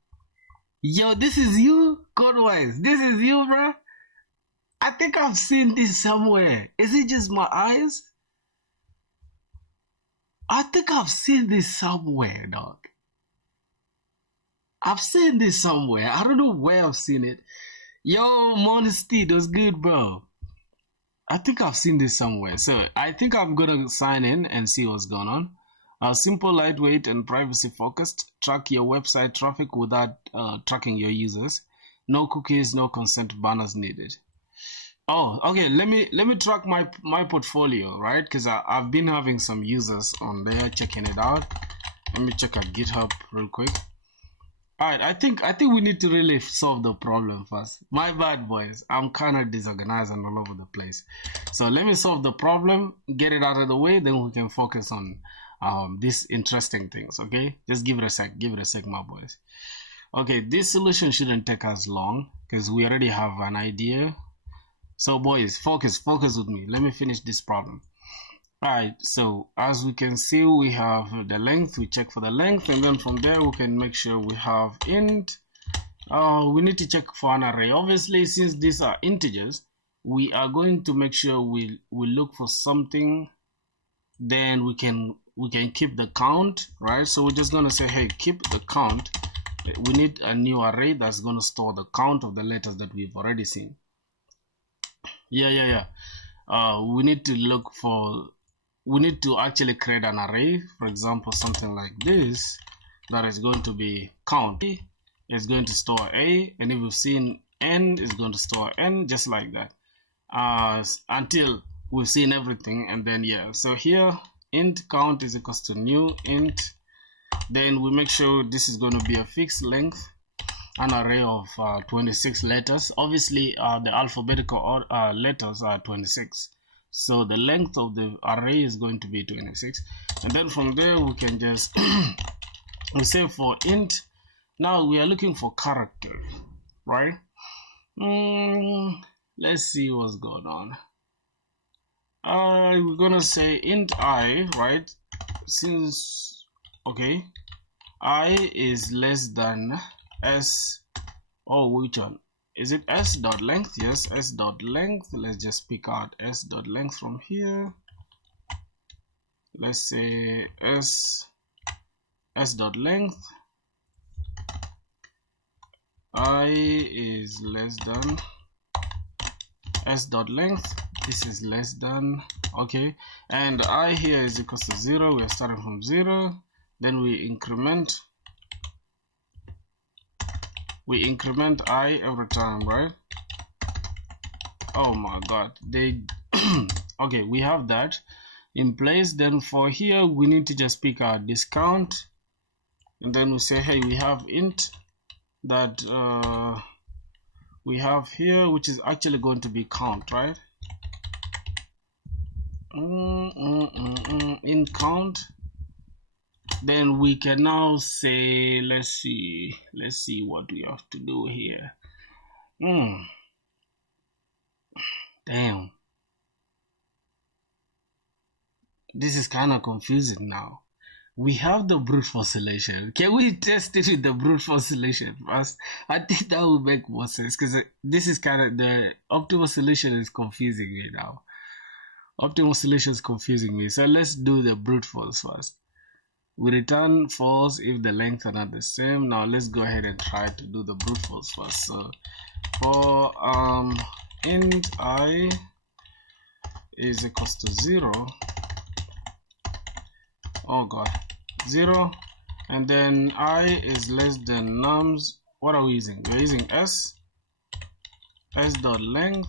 Yo, this is you, code-wise. This is you, bro. I think I've seen this somewhere. Is it just my eyes? I think I've seen this somewhere, dog. I've seen this somewhere. I don't know where I've seen it. Yo, Monesty, that's good, bro. I think I've seen this somewhere. So I think I'm gonna sign in and see what's going on. Simple, lightweight, and privacy focused. Track your website traffic without tracking your users. No cookies, no consent banners needed. Oh, okay. Let me track my portfolio, right? Because I've been having some users on there checking it out. Let me check out GitHub real quick. All right, I think we need to really solve the problem first. My bad, boys. I'm kind of disorganized and all over the place. So let me solve the problem, get it out of the way, then we can focus on these interesting things. Okay, just give it a sec, my boys. Okay, this solution shouldn't take us long because we already have an idea. So boys, focus with me. Let me finish this problem. Alright, so as we can see, we have the length. We check for the length, and then from there we can make sure we have int. We need to check for an array. Obviously, since these are integers, we are going to make sure we look for something. Then we can keep the count, right? So we're just gonna say, hey, keep the count we need a new array that's going to store the count of the letters that we've already seen. We need to actually create an array, for example something like this, that is going to be count. It's going to store a, and if we've seen n, is going to store n, just like that, until we've seen everything. And then so here int count is equals to new int, then we make sure this is going to be a fixed length, an array of 26 letters. Obviously the alphabetical letters are 26, so the length of the array is going to be 26. And then from there we can just we say for int, now we are looking for character, right? Let's see what's going on. We're gonna say int I, right? Since I is less than s, which one is it? S dot length. Yes, s dot length. Let's just pick out s dot length from here. Let's say s dot length. I is less than s dot length. This is less than, and I here is equals to 0. We are starting from 0. Then we increment I every time, right? Oh my god, they we have that in place. Then for here we need to just pick our discount, and then we say, hey, we have int that we have here, which is actually going to be count, right? In count. Then we can now say, let's see what we have to do here. Damn, this is kind of confusing now. We have the brute force selection. Can we test it with the brute force selection first? I think that would make more sense, because this is kind of, the optimal solution is confusing me now. Optimal solution is confusing me. So let's do the brute force first. We return false if the lengths are not the same. Now let's go ahead and try to do the brute force first. So for int I is equals to 0. 0, and then I is less than nums. What are we using? We're using s dot length.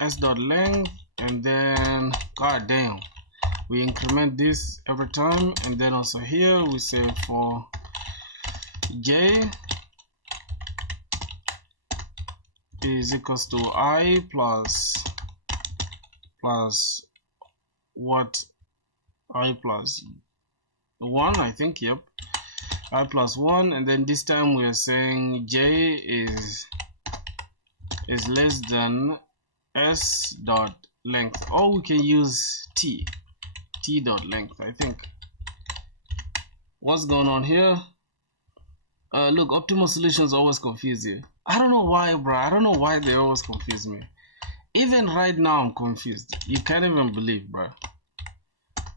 S dot length, and then god damn, we increment this every time. And then also here we say for j is equals to I plus what? I plus 1, I think. Yep, I plus 1. And then this time we are saying j is less than s dot length, or we can use t dot length, I think. What's going on here? Look, optimal solutions always confuse you. I don't know why, bro. I don't know why they always confuse me. Even right now I'm confused. You can't even believe, bro.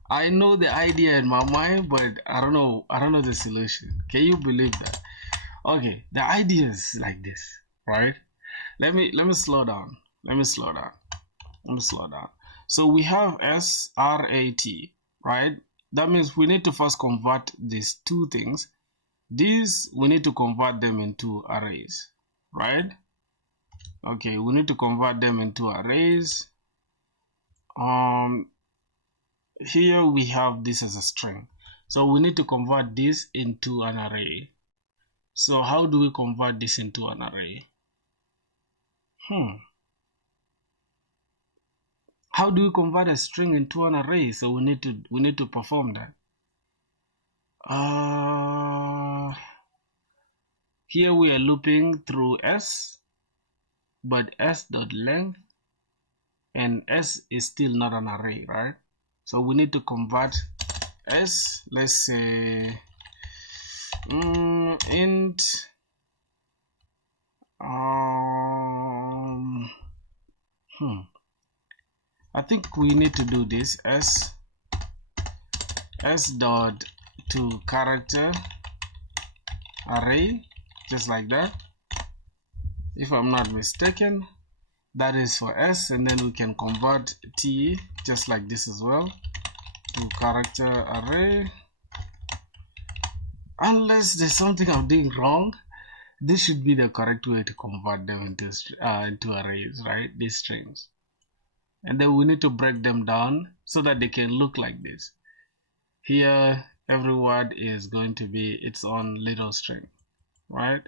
I know the idea in my mind, but I don't know the solution. Can you believe that? Okay, the idea is like this, right? Let me slow down. So we have SRAT, right? That means we need to first convert these two things. These we need to convert them into arrays, right? Okay, we need to convert them into arrays. Here we have this as a string, so we need to convert this into an array. So how do we convert this into an array? How do we convert a string into an array? So we need to perform that. Here we are looping through s, but s dot length, and s is still not an array, right? So we need to convert s. Let's say int I think we need to do this. S s dot to character array, just like that, if I'm not mistaken. That is for s, and then we can convert t just like this as well to character array. Unless there's something I'm doing wrong, this should be the correct way to convert them into arrays, right? These strings. And then we need to break them down so that they can look like this. Here, every word is going to be its own little string, right?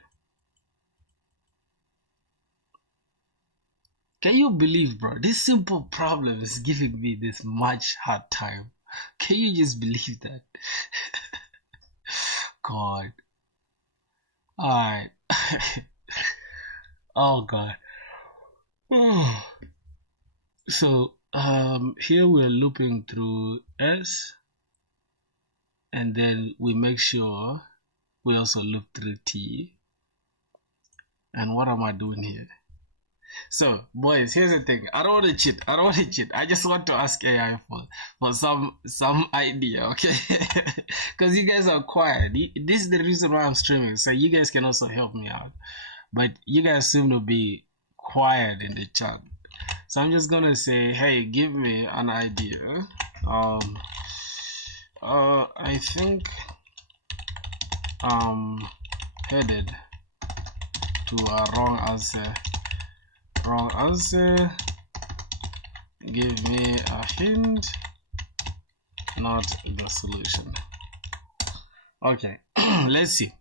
Can you believe, bro? This simple problem is giving me this much hard time. Can you just believe that? God. Alright. Oh God. So here we're looping through s, and then we make sure we also loop through t. And what am I doing here? So boys, here's the thing. I don't want to cheat. I just want to ask AI for some idea, okay? Because you guys are quiet. This is the reason why I'm streaming, so you guys can also help me out. But you guys seem to be quiet in the chat. So I'm just gonna say, hey, give me an idea. I think headed to a wrong answer. Give me a hint, not the solution. Okay. Let's see.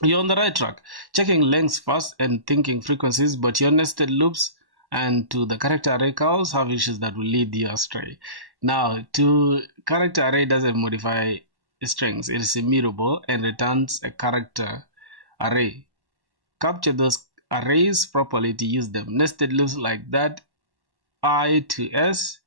You're on the right track, checking lengths first and thinking frequencies, but your nested loops and to the character array calls have issues that will lead you astray. Now, to character array doesn't modify strings. It is immutable and returns a character array. Capture those arrays properly to use them. Nested loops like that, I to S,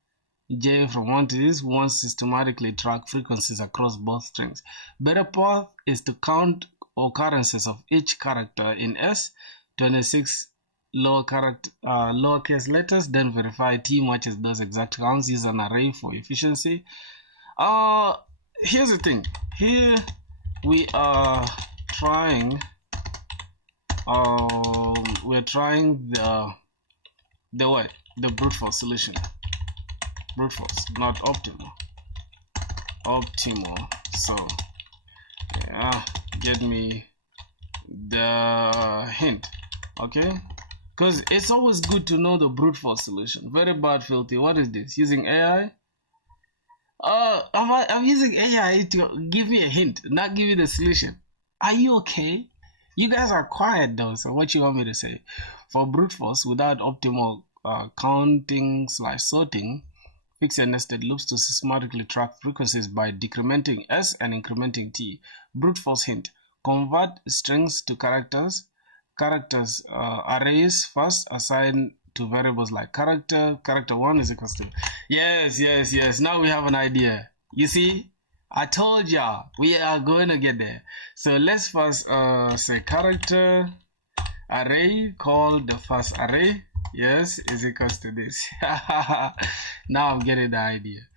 J from 1 to this, won't systematically track frequencies across both strings. Better path is to count occurrences of each character in S, 26 lowercase letters, then verify T matches those exact counts. Use an array for efficiency. Here's the thing. Here we are trying we're trying the brute force solution. Brute force, not optimal. So yeah, get me the hint, okay? Because it's always good to know the brute force solution. Very bad, filthy. What is this? Using AI? I'm using AI to give me a hint, not give me the solution. Are you okay? You guys are quiet though, so what you want me to say? For brute force, without optimal counting/sorting, fix your nested loops to systematically track frequencies by decrementing S and incrementing T. Brute force hint: convert strings to characters. Arrays first, assign to variables like character 1 is equals to. Yes. Now we have an idea. You see? I told ya we are going to get there. So let's first say character array called the first array, yes, is equals to this. Now I'm getting the idea.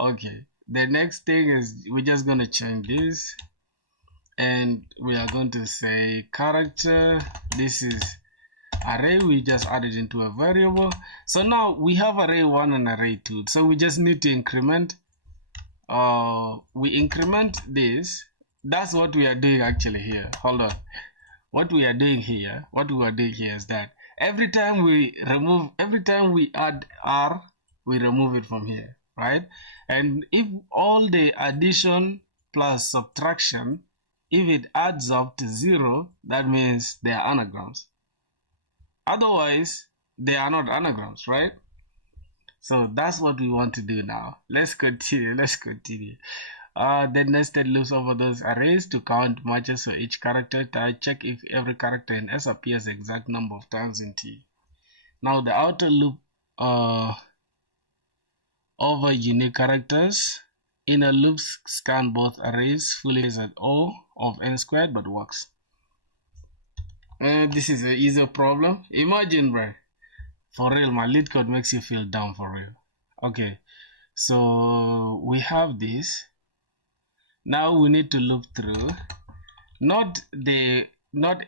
Okay, the next thing is we're just going to change this, and we are going to say character, this is array, we just added into a variable. So now we have array 1 and array 2, so we just need to increment. We increment this. That's what we are doing actually here. Hold on. What we are doing here is that every time we add R, we remove it from here, right? And if all the addition plus subtraction, if it adds up to 0, that means they are anagrams. Otherwise, they are not anagrams, right? So that's what we want to do now. Let's continue. The nested loops over those arrays to count matches for each character. To check if every character in S appears the exact number of times in T. Now the outer loop over unique characters. Inner loops scan both arrays fully as at O of n squared, but works. This is an easier problem. Imagine, bro. For real, my lead code makes you feel dumb for real. Okay, so we have this. Now we need to loop through not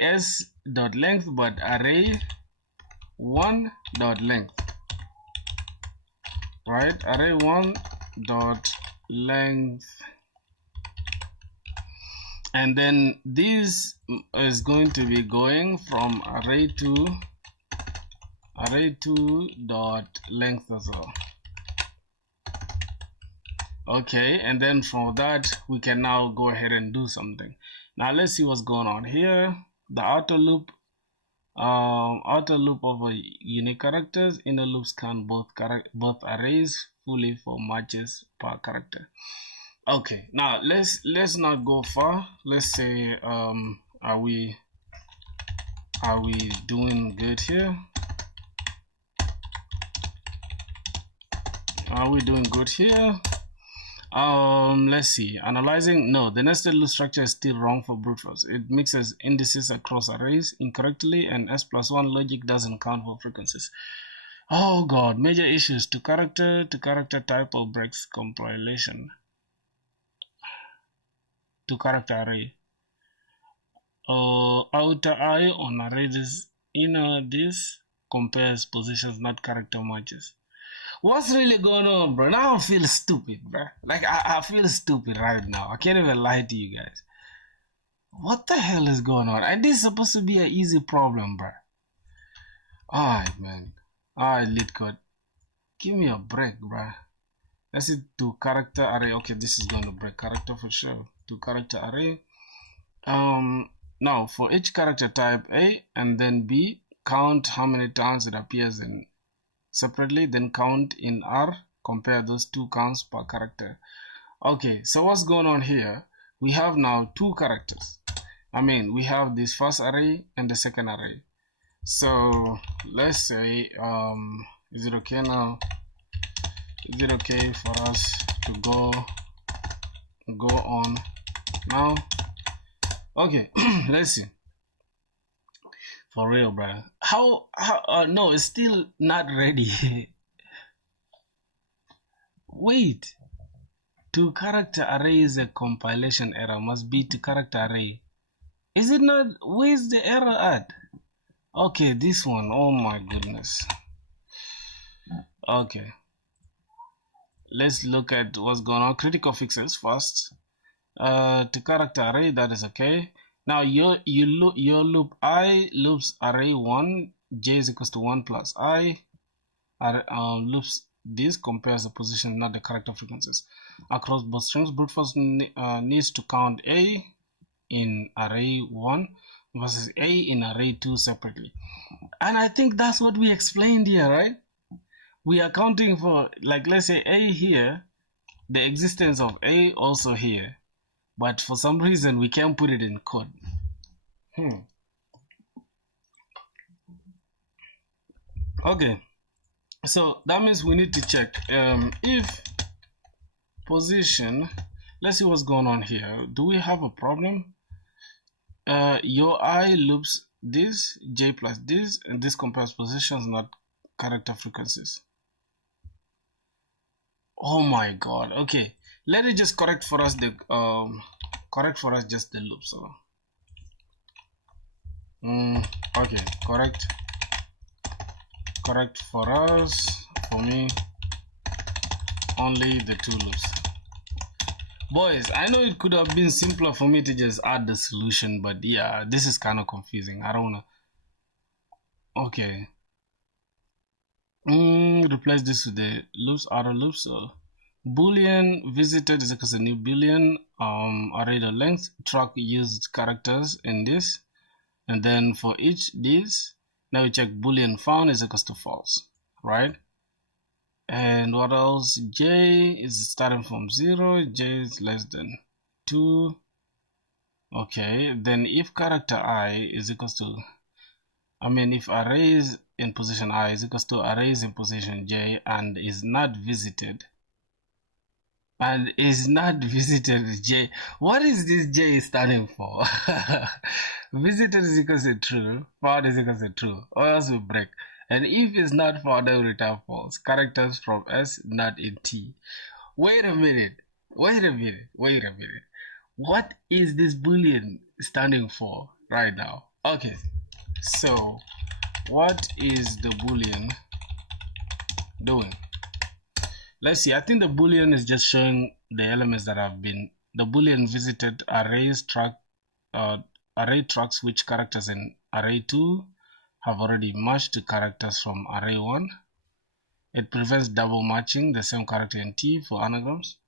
s dot length, but array 1 dot length, right? Array 1 dot length, and then this is going to be going from array 2 dot length as well. Okay, and then for that we can now go ahead and do something. Now let's see what's going on here. The outer loop over unique characters. Inner loop scan both arrays fully for matches per character. Okay, now let's not go far. Let's say are we doing good here? Are we doing good here? Let's see. Analyzing. No, the nested loop structure is still wrong for brute force. It mixes indices across arrays incorrectly, and S+1 logic doesn't count for frequencies. Oh god, major issues. To character type breaks compilation. To character array. Outer I on array this, inner this compares positions, not character matches. What's really going on, bro? Now I feel stupid, bro. Like, I feel stupid right now. I can't even lie to you guys. What the hell is going on? And this is supposed to be an easy problem, bro. Alright, man. Alright, lead code. Give me a break, bro. Let's see, to character array. Okay, this is going to break character for sure. To character array. Now, for each character type A and then B, count how many times it appears in separately, then count in R, compare those two counts per character. Okay, so what's going on here? We have now two characters. I mean, we have this first array and the second array. So let's say, is it okay now? Is it okay for us to go on now? Okay, let's see. For real, bro. How no, it's still not ready. Wait. To character array is a compilation error. Must be to character array. Is it not? Where's the error at? Okay, this one. Oh my goodness. Okay. Let's look at what's going on. Critical fixes first. To character array, that is okay. Now your loop I loops array 1, j is equals to 1 plus I loops this compares the position, not the character frequencies. Across both strings, brute force needs to count A in array 1 versus A in array 2 separately. And I think that's what we explained here, right? We are counting for, like, let's say A here, the existence of A also here. But for some reason, we can't put it in code. Okay, so that means we need to check if position. Let's see what's going on here. Do we have a problem? Your I loops this, j plus this, and this compares positions, not character frequencies. Oh my god. Okay, let it just correct for us the just the loop. So okay, correct for us, for me, only the two loops. Boys, I know it could have been simpler for me to just add the solution, but yeah, this is kind of confusing. I don't wanna. Okay, replace this with the loops, outer loops. So boolean visited is equals to new boolean array the length, track used characters in this, and then for each this, now we check boolean found is equals to false, right? And what else? J is starting from 0, j is less than 2. Okay, then if character I is equals to, if arrays in position I is equals to arrays in position j and is not visited, j, what is this j standing for? Visited is equals to true, found is equals to true, or else we break. And if it's not found, then we return false. Characters from S not in T. Wait a minute. What is this boolean standing for right now? Okay, so what is the boolean doing? Let's see. I think the boolean is just showing the elements that have been, the boolean visited arrays array tracks which characters in array 2 have already matched to characters from array 1. It prevents double matching the same character in T for anagrams.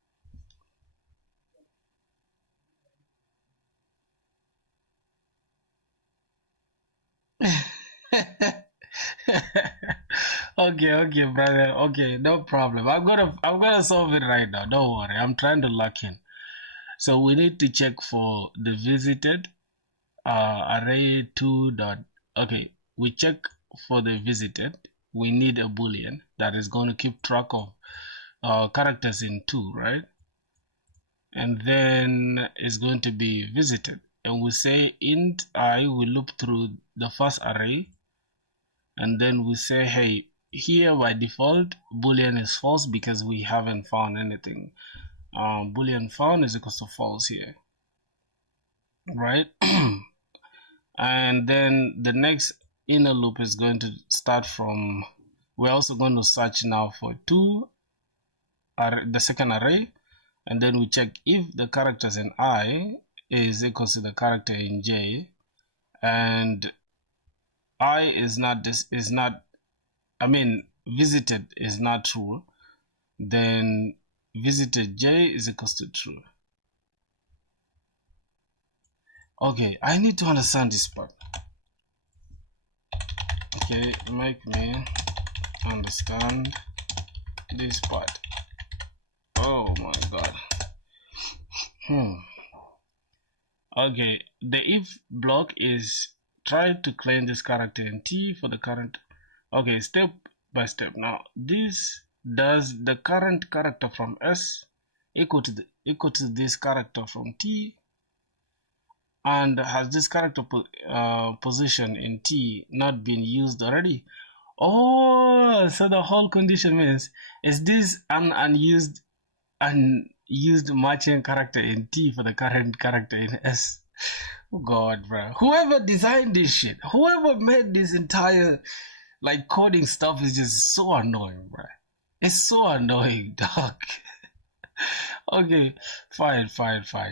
Okay, brother. Okay, no problem. I'm gonna solve it right now. Don't worry. I'm trying to lock in. So we need to check for the visited array 2 dot. Okay, we check for the visited. We need a boolean that is going to keep track of characters in 2, right? And then it's going to be visited, and we say int I will loop through the first array, and then we say, hey, here by default boolean is false because we haven't found anything. Boolean found is equal to false here, right? And then the next inner loop is going to start from, we're also going to search now for 2, the second array, and then we check if the characters in I is equal to the character in J, and I is not visited is not true, then visited J is equal to true. Okay, I need to understand this part. Okay, make me understand this part. Oh my god. Okay, the if block is try to claim this character in T for the current. Okay, step by step. Now this does the current character from S equal to this character from T, and has this character position in T not been used already? Oh, so the whole condition means, is this an unused matching character in T for the current character in S? Oh god, bro. Whoever designed this shit, whoever made this entire like coding stuff is just so annoying, bro. It's so annoying, dog. Okay, fine.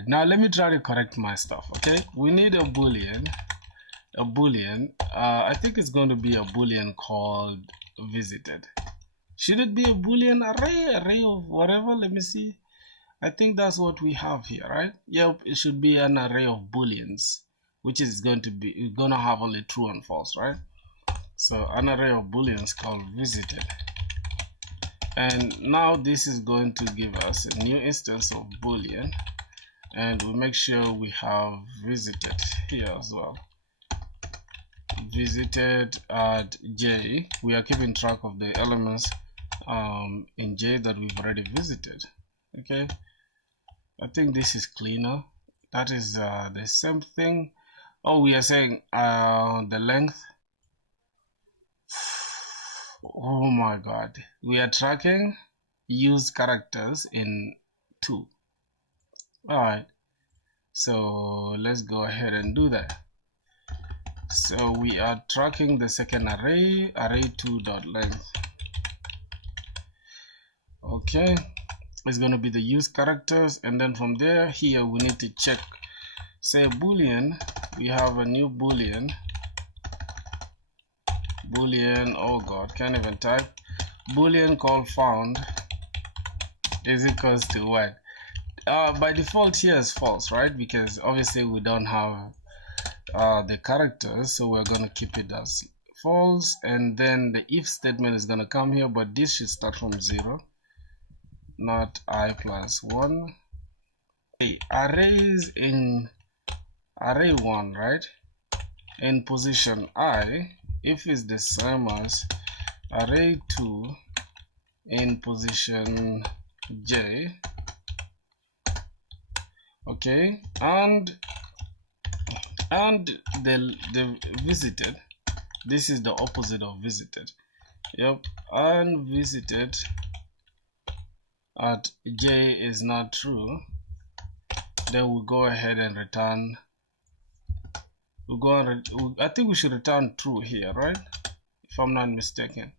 Now let me try to correct my stuff. Okay, we need a boolean. I think it's going to be a boolean called visited. Should it be a boolean array of whatever? Let me see. I think that's what we have here, right? Yep, it should be an array of booleans, which is going to have only true and false, right? So an array of booleans called visited. And now this is going to give us a new instance of boolean, and we make sure we have visited here as well. Visited at J. We are keeping track of the elements in J that we've already visited. Okay, I think this is cleaner. That is the same thing. Oh, we are saying the length. Oh my god, we are tracking used characters in 2. Alright, so let's go ahead and do that. So we are tracking the second array 2.length. Okay, it's going to be the used characters, and then from there, here we need to check, say boolean. We have a new boolean, oh god, can't even type. Boolean called found is equals to what? By default here is false, right? Because obviously we don't have the characters, so we're going to keep it as false. And then the if statement is going to come here, but this should start from 0, not I plus 1. Okay, arrays in array 1, right? In position I, if is the same as array 2 in position J. Okay, and the visited, this is the opposite of visited. Yep, unvisited at J is not true. then we'll go ahead and return. I think we should return true here, right? If I'm not mistaken.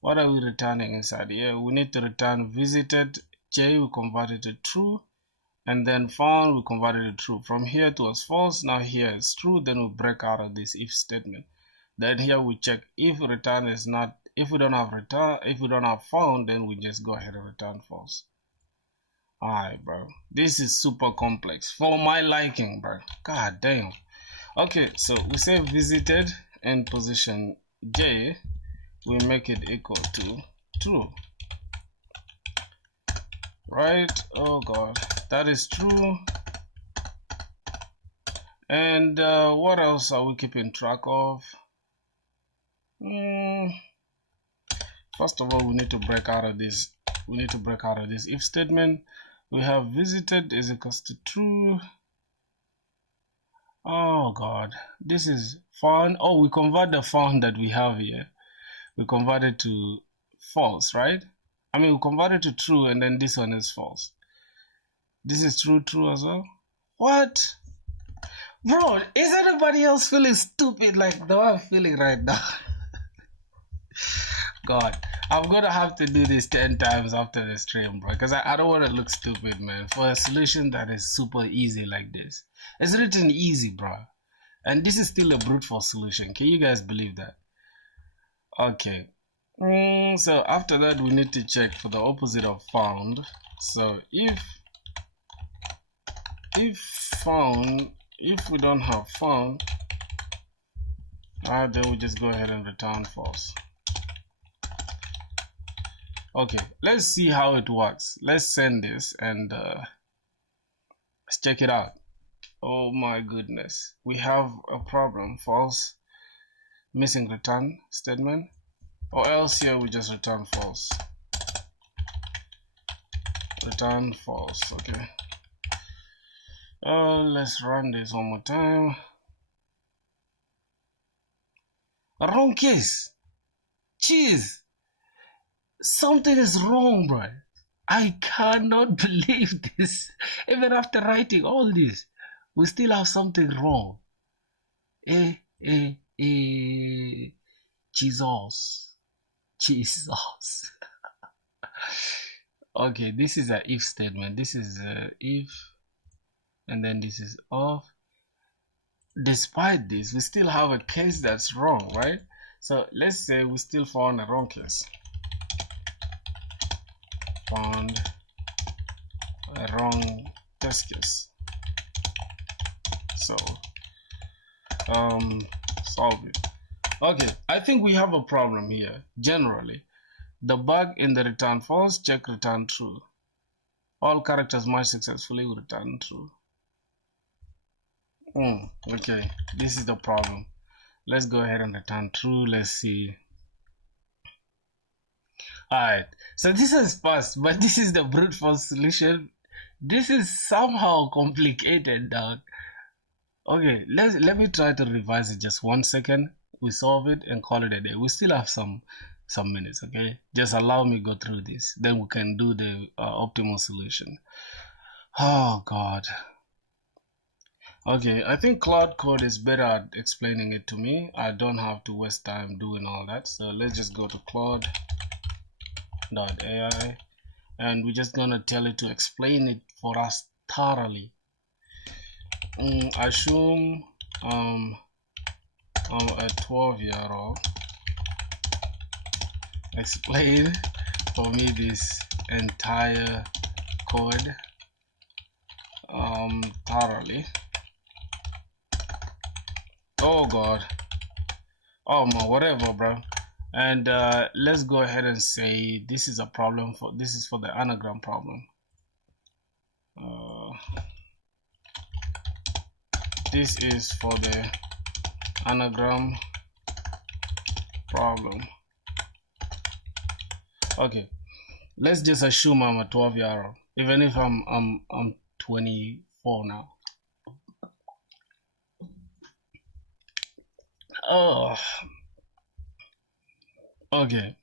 What are we returning inside here? We need to return visited. J, we converted to true, and then found, we converted to true. From here it was false, now here it's true. Then we break out of this if statement. Then here we check if return is not, if we don't have return, if we don't have found, then we just go ahead and return false. Alright, bro, this is super complex for my liking, bro. God damn. Okay, so we say visited and position J, we make it equal to true, right? Oh god, that is true. And what else are we keeping track of? First of all, we need to break out of this. We need to break out of this if statement. We have visited is equals to true. Oh god, this is found. Oh, we convert the found that we have here. We convert it to false, right? I mean, we convert it to true, and then this one is false. This is true as well. What? Bro, is anybody else feeling stupid like the way I'm feeling right now? God, I'm gonna have to do this 10 times after the stream, bro, because I don't want to look stupid, man, for a solution that is super easy like this. It's written easy, bro, and this is still a brute force solution. Can you guys believe that? Okay, so after that we need to check for the opposite of found. So if found, if we don't have found, then we just go ahead and return false. Okay, let's see how it works. Let's send this and let's check it out. Oh my goodness, we have a problem. False, missing return statement, or else here we just return false. Return false. Okay, let's run this one more time. A wrong case. Jeez, something is wrong, bro. I cannot believe this. Even after writing all this, we still have something wrong. Jesus. Okay, this is an if statement. This is if, and then this is off. Despite this, we still have a case that's wrong, right? So let's say we still found a wrong case. Found a wrong test case. So solve it. Okay, I think we have a problem here. Generally, the bug in the return false, check return true. All characters match successfully, we return true. Okay, this is the problem. Let's go ahead and return true. Let's see. Alright, so this is passed, but this is the brute force solution. This is somehow complicated, dog. Okay, let me try to revise it just 1 second. We solve it and call it a day. We still have some minutes, okay? Just allow me go through this, then we can do the optimal solution. Oh god. Okay, I think Cloud Code is better at explaining it to me. I don't have to waste time doing all that. So let's just go to Cloud.ai and we're just gonna tell it to explain it for us thoroughly. Assume I'm a 12-year-old. Explain for me this entire code thoroughly. Oh god, oh man, whatever, bro. And let's go ahead and say this is a problem for, this is for the anagram problem. This is for the anagram problem. Okay, let's just assume I'm a 12-year-old, even if I'm 24 now. Oh, okay.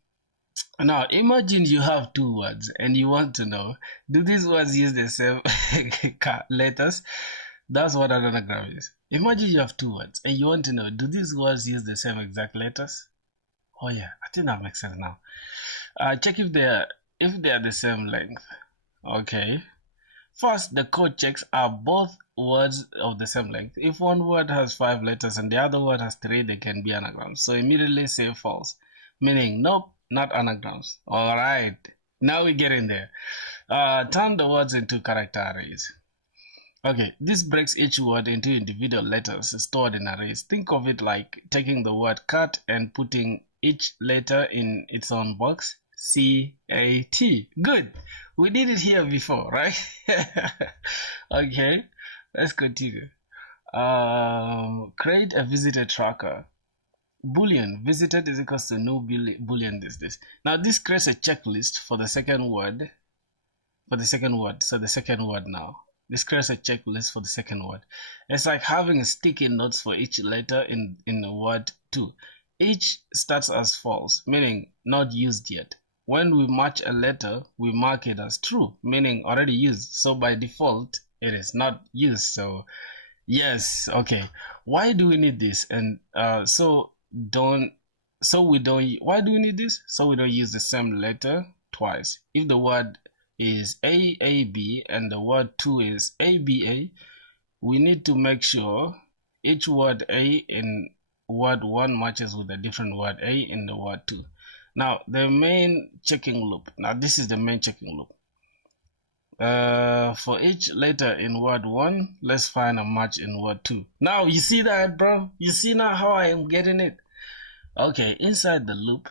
Now imagine you have two words and you want to know, do these words use the same letters? That's what an anagram is. Imagine you have two words and you want to know, do these words use the same exact letters? Oh yeah, I think that makes sense now. Check if they are the same length. Okay. First, the code checks are both words of the same length. If one word has 5 letters and the other word has 3, they can be anagrams. So immediately say false, meaning nope, not anagrams. All right, now we get in there. Turn the words into character arrays. Okay, this breaks each word into individual letters stored in arrays. Think of it like taking the word cat and putting each letter in its own box. C-A-T. Good. We did it here before, right? Okay, let's continue. Create a visited tracker. Boolean visited is equals to no boolean this. Now this creates a checklist for the second word. So the second word now. This creates a checklist for the second word. It's like having sticky notes for each letter in the word too. Each starts as false, meaning not used yet. When we match a letter, we mark it as true, meaning already used. So by default, it is not used. So yes, okay. Why do we need this? And why do we need this? So we don't use the same letter twice. If the word is AAB and the word 2 is ABA, we need to make sure each word A in word 1 matches with a different word A in the word 2. Now the main checking loop. Now this is the main checking loop. For each letter in word 1, let's find a match in word 2. Now you see that, bro? You see now how I am getting it? Okay, inside the loop,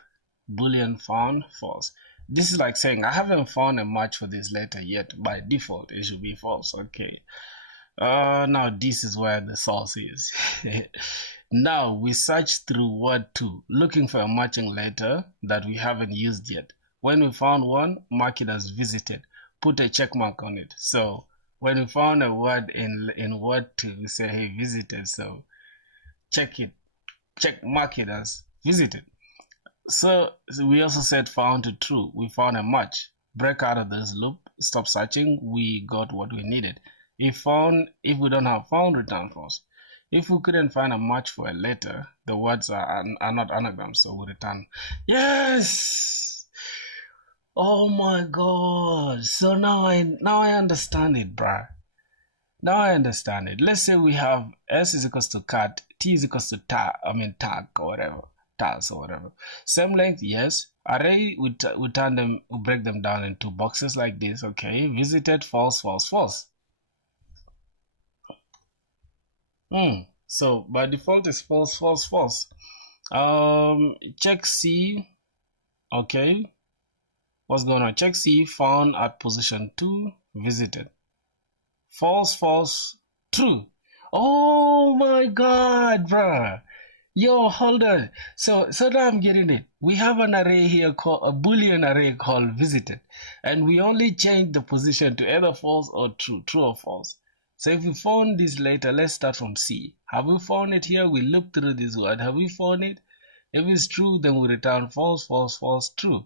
boolean found false. This is like saying I haven't found a match for this letter yet. By default, it should be false. Okay. Now this is where the source is. Now we search through word 2, looking for a matching letter that we haven't used yet. When we found one, mark it as visited. Put a check mark on it. So when we found a word in word 2, we say, hey, visited. So mark it as visited. So we also set found to true. We found a match. Break out of this loop. Stop searching. We got what we needed. If we don't have found, return false. If we couldn't find a match for a letter, the words are not anagrams, so we return yes. Oh my god! So now I understand it, bruh. Now I understand it. Let's say we have S is equals to cat, T is equals to tag or whatever, tags or whatever. Same length, yes. Array, we break them down into boxes like this. Okay, visited, false, false, false. So by default it's false, false, false. Check C. Okay, what's going on? Check C, found at position 2, visited. False, false, true. Oh my god, bruh. Yo, hold on. So now I'm getting it. We have an array here called a boolean array called visited, and we only change the position to either false or true or false. So if we found this later, let's start from C. Have we found it here? We look through this word. Have we found it? If it's true, then we return false, false, false, true.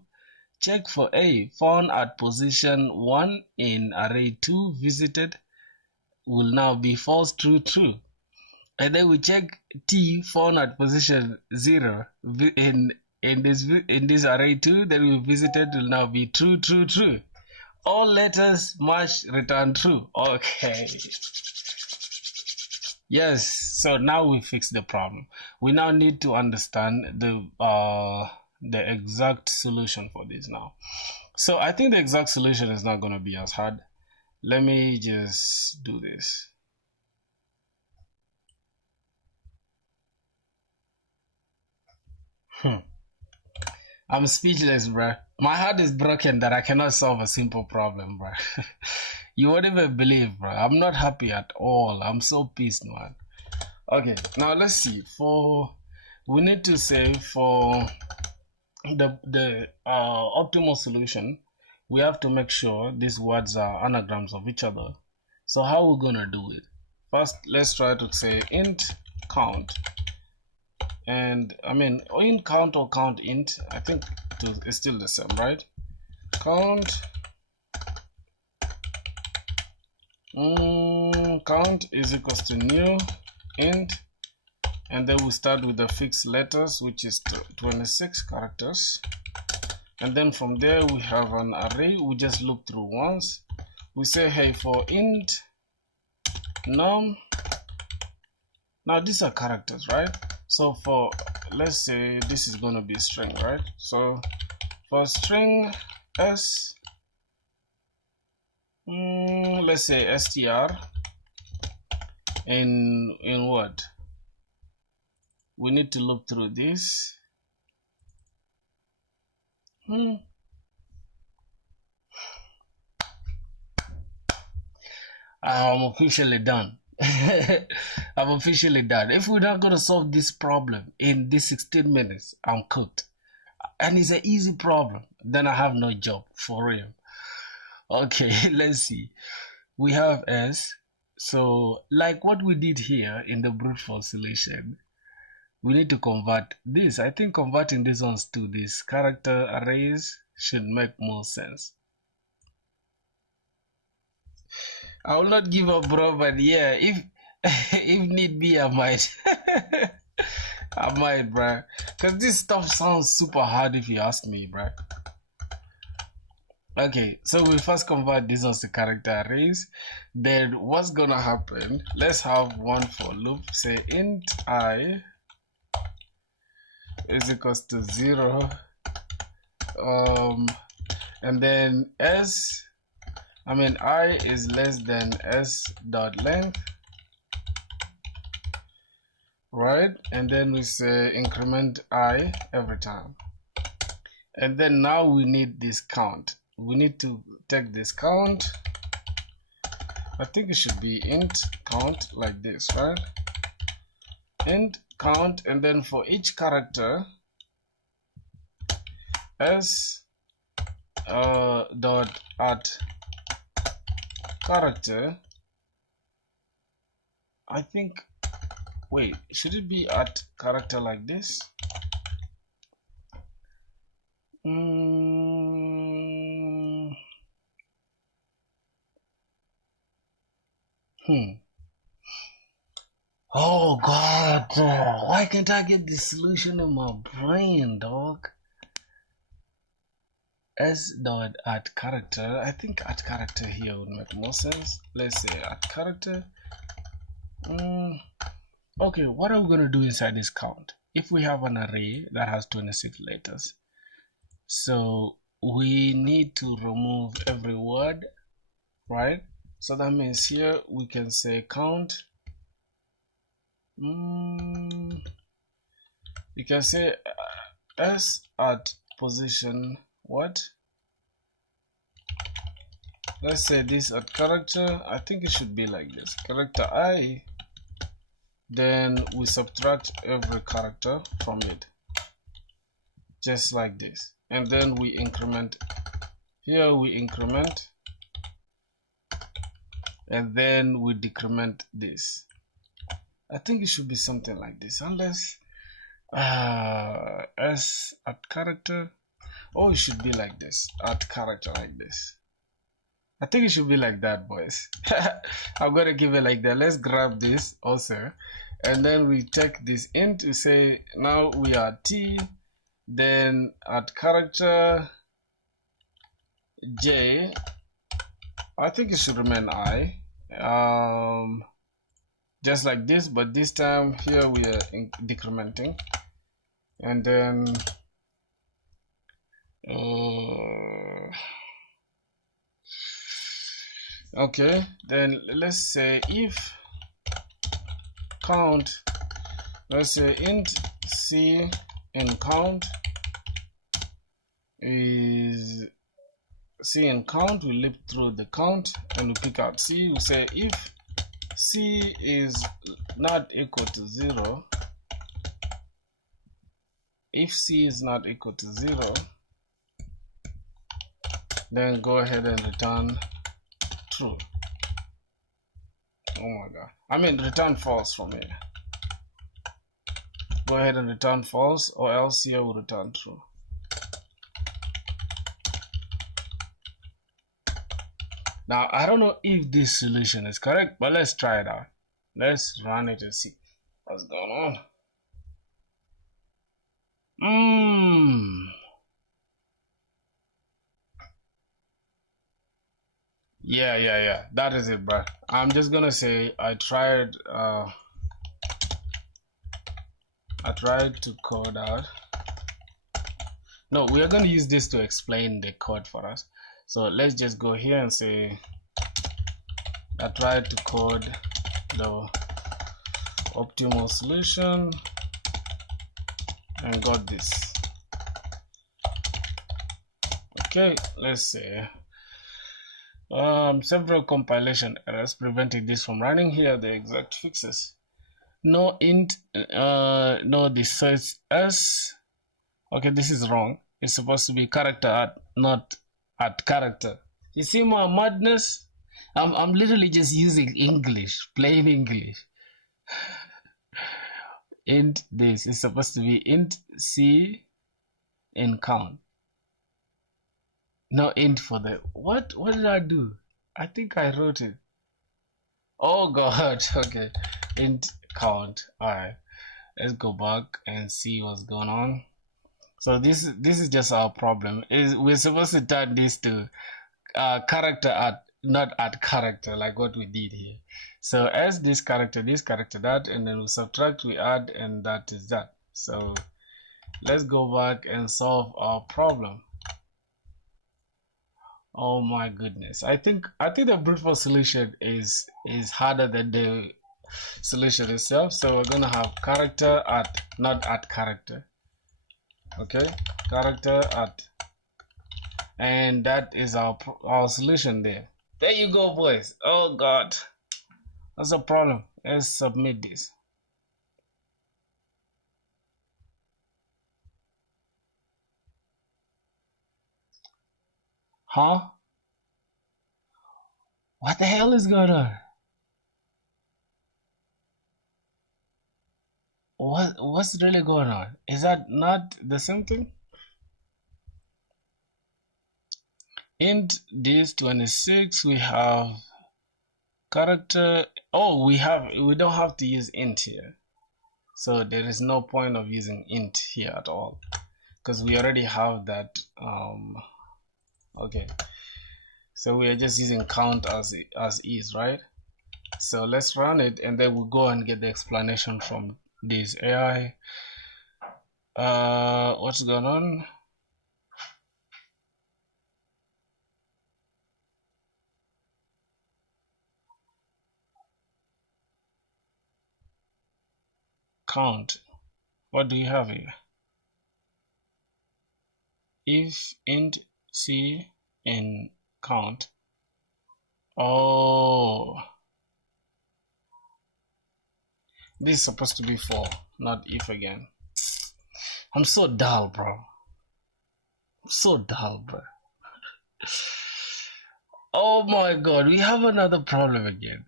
Check for A. Found at position 1 in array 2, visited, will now be false, true, true. And then we check T. Found at position 0 in this array 2, then we visited, will now be true, true, true. All letters match, return true. Okay. Yes, so now we fix the problem. We now need to understand the exact solution for this now. So I think the exact solution is not going to be as hard. Let me just do this. I'm speechless, bruh. My heart is broken that I cannot solve a simple problem, bruh. You won't even believe, bruh. I'm not happy at all. I'm so pissed, man. Okay, now let's see. We need to say for the optimal solution, we have to make sure these words are anagrams of each other. So how are we gonna do it? First, let's try to say int count and I mean int count or count int, I think it's still the same, right? Count count is equals to new int, and then we start with the fixed letters, which is 26 characters, and then from there we have an array. We just loop through once. We say, hey, for int num, now these are characters, right? So for, let's say this is going to be string, right? So for string s, let's say str, in what we need to loop through this. I'm officially done. I'm officially done. If we're not gonna solve this problem in this 16 minutes, I'm cooked. And it's an easy problem. Then I have no job, for real. Okay, let's see. We have S. So like what we did here in the brute force solution, we need to convert this. I think converting these ones to these character arrays should make more sense. I will not give up, bro, but yeah, if if need be, I might. I might, bro, because this stuff sounds super hard if you ask me, bro. Okay, so we first convert these ones to character arrays. Then what's gonna happen? Let's have one for loop. Say int I is equals to 0, and then I is less than s dot length, right? And then we say increment I every time. And then now we need this count. We need to take this count. I think it should be int count like this, right? Int count, and then for each character s dot at character. I think, wait, should it be at character like this? Oh God, why can't I get the solution in my brain, dog? S dot at character. I think at character here would make more sense. Let's say at character. Okay, what are we going to do inside this count? If we have an array that has 26 letters, so we need to remove every word, right? So that means here we can say count. You can say s at position what? Let's say this at character. I think it should be like this. Character I. Then we subtract every character from it, just like this. And then we increment. Here we increment. And then we decrement this. I think it should be something like this, unless s at character. Oh, it should be like this, at character like this. I think it should be like that, boys. I'm gonna give it like that. Let's grab this also, and then we take this int to say now we are t, then at character j. I think it should remain I, just like this, but this time here we are decrementing, and then okay, then let's say if count, let's say int c in count is c in count, we loop through the count and we pick out c. We say if c is not equal to 0, if c is not equal to 0, then go ahead and return true. Oh my god, I mean return false from here. go ahead and return false, or else here will return true. Now, I don't know if this solution is correct, but let's try it out. Let's run it and see what's going on. Yeah. That is it, bro. I'm just gonna say I tried to code out. No, we are gonna use this to explain the code for us. So let's just go here and say I tried to code the optimal solution and got this. Okay, let's say several compilation errors preventing this from running. Here the exact fixes. No int, no this says s. Okay, this is wrong. It's supposed to be character at, not at character. You see my madness? I'm literally just using English, plain English. Int this is supposed to be int c in count. No int for the what did I do? I think I wrote it. Oh god. Okay, int count. All right, let's go back and see what's going on. So this is just our problem. Is we're supposed to turn this to character at, not at character, like what we did here. So as this character, that, and then we subtract, we add, and that is that. So let's go back and solve our problem. Oh my goodness. I think the brute force solution is harder than the solution itself. So we're gonna have character at, not at character. Okay, character at, and that is our solution there. There you go, boys. Oh god, that's a problem. Let's submit this. Huh? What the hell is going on? What's really going on? Is that not the same thing? Int this 26, we have character. Oh, we don't have to use int here. So there is no point of using int here at all, because we already have that. Okay, so we are just using count as is, right? So let's run it, and then we'll go and get the explanation from this AI. What's going on? Count. What do you have here? If int c in count. Oh, this is supposed to be 4, not if again. I'm so dull, bro. I'm so dull, bro. Oh my god, we have another problem again.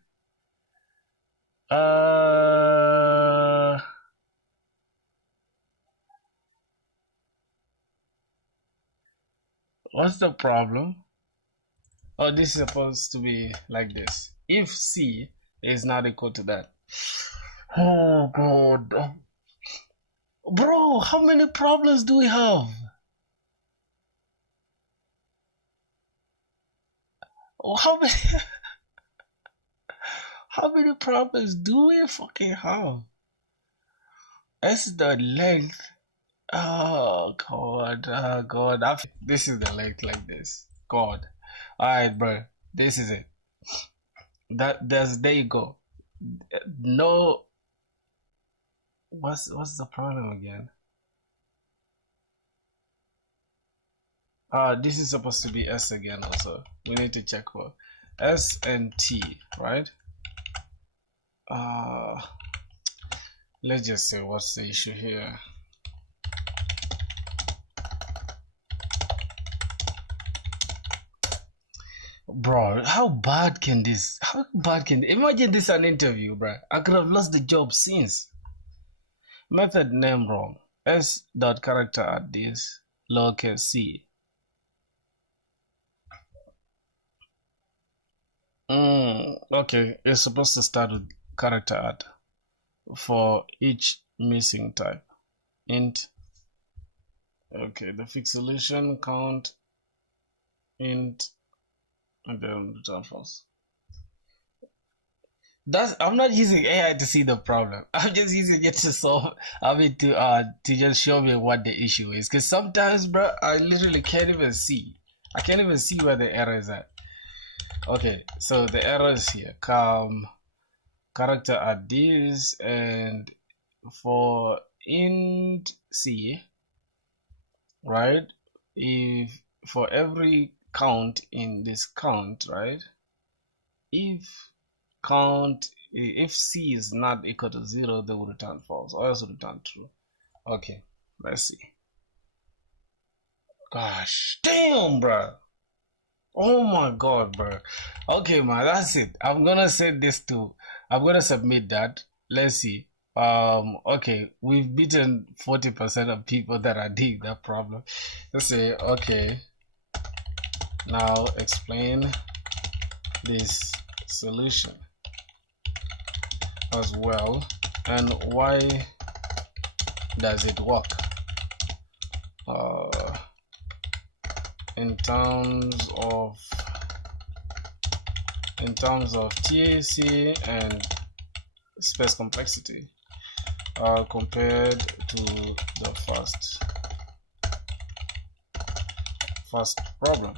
What's the problem? Oh, this is supposed to be like this. If C is not equal to that. Oh god. Bro, how many problems do we have? Oh, how many problems do we fucking have? S the length. Oh god, this is the length like this. God. Alright, bro. This is it. There you go. No. What's the problem again? This is supposed to be S again also. We need to check for S and T, right? Let's just say what's the issue here. Bro, how bad can imagine this an interview, bro? I could have lost the job since. Method name wrong. S dot character at this lowercase c. Okay, it's supposed to start with character add for each missing type. Int. Okay, the fixed solution count int and then return false. I'm not using AI to see the problem. I'm just using it to solve. To just show me what the issue is. Because sometimes, bro, I literally can't even see. I can't even see where the error is at. Okay, so the error is here. Character at this, and for int c, right? If for every count in this count, right? If c is not equal to 0, they will return false, or else return true. Okay, let's see. Gosh damn, bro. Oh my god, bro. Okay, man, that's it. I'm gonna submit that. Let's see. Okay, we've beaten 40% of people that are doing that problem. Let's say, okay, now explain this solution as well, and why does it work in terms of TAC and space complexity compared to the first problem,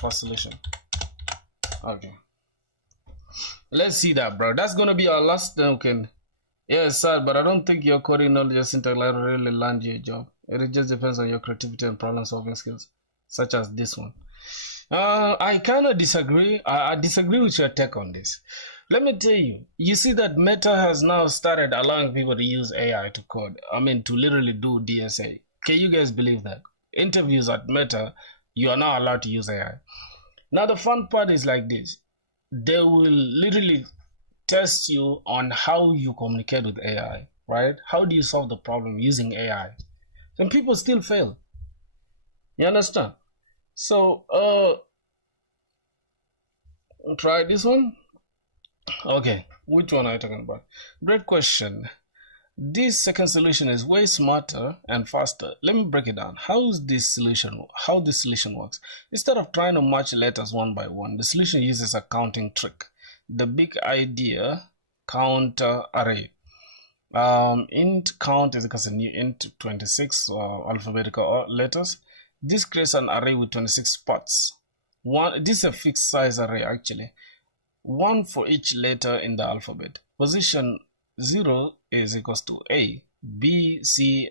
first solution. Okay, let's see that, bro. That's gonna be our last token. Yeah, it's sad, but I don't think your coding knowledge or syntax really land you a job. It just depends on your creativity and problem solving skills, such as this one. I kind of disagree. I disagree with your take on this. Let me tell you, you see that Meta has now started allowing people to use AI to code. I mean, to literally do DSA. Can you guys believe that? Interviews at Meta, you are now allowed to use AI. Now, the fun part is like this. They will literally test you on how you communicate with AI, right? How do you solve the problem using AI? And people still fail. You understand? So, try this one. Okay, which one are you talking about? Great question. This second solution is way smarter and faster. Let me break it down. How this solution works? Instead of trying to match letters one by one, the solution uses a counting trick. The big idea, counter array. Int count is equal to new int 26 alphabetical letters. This creates an array with 26 spots. This is a fixed size array actually. One for each letter in the alphabet. Position 0 is equals to A, B, C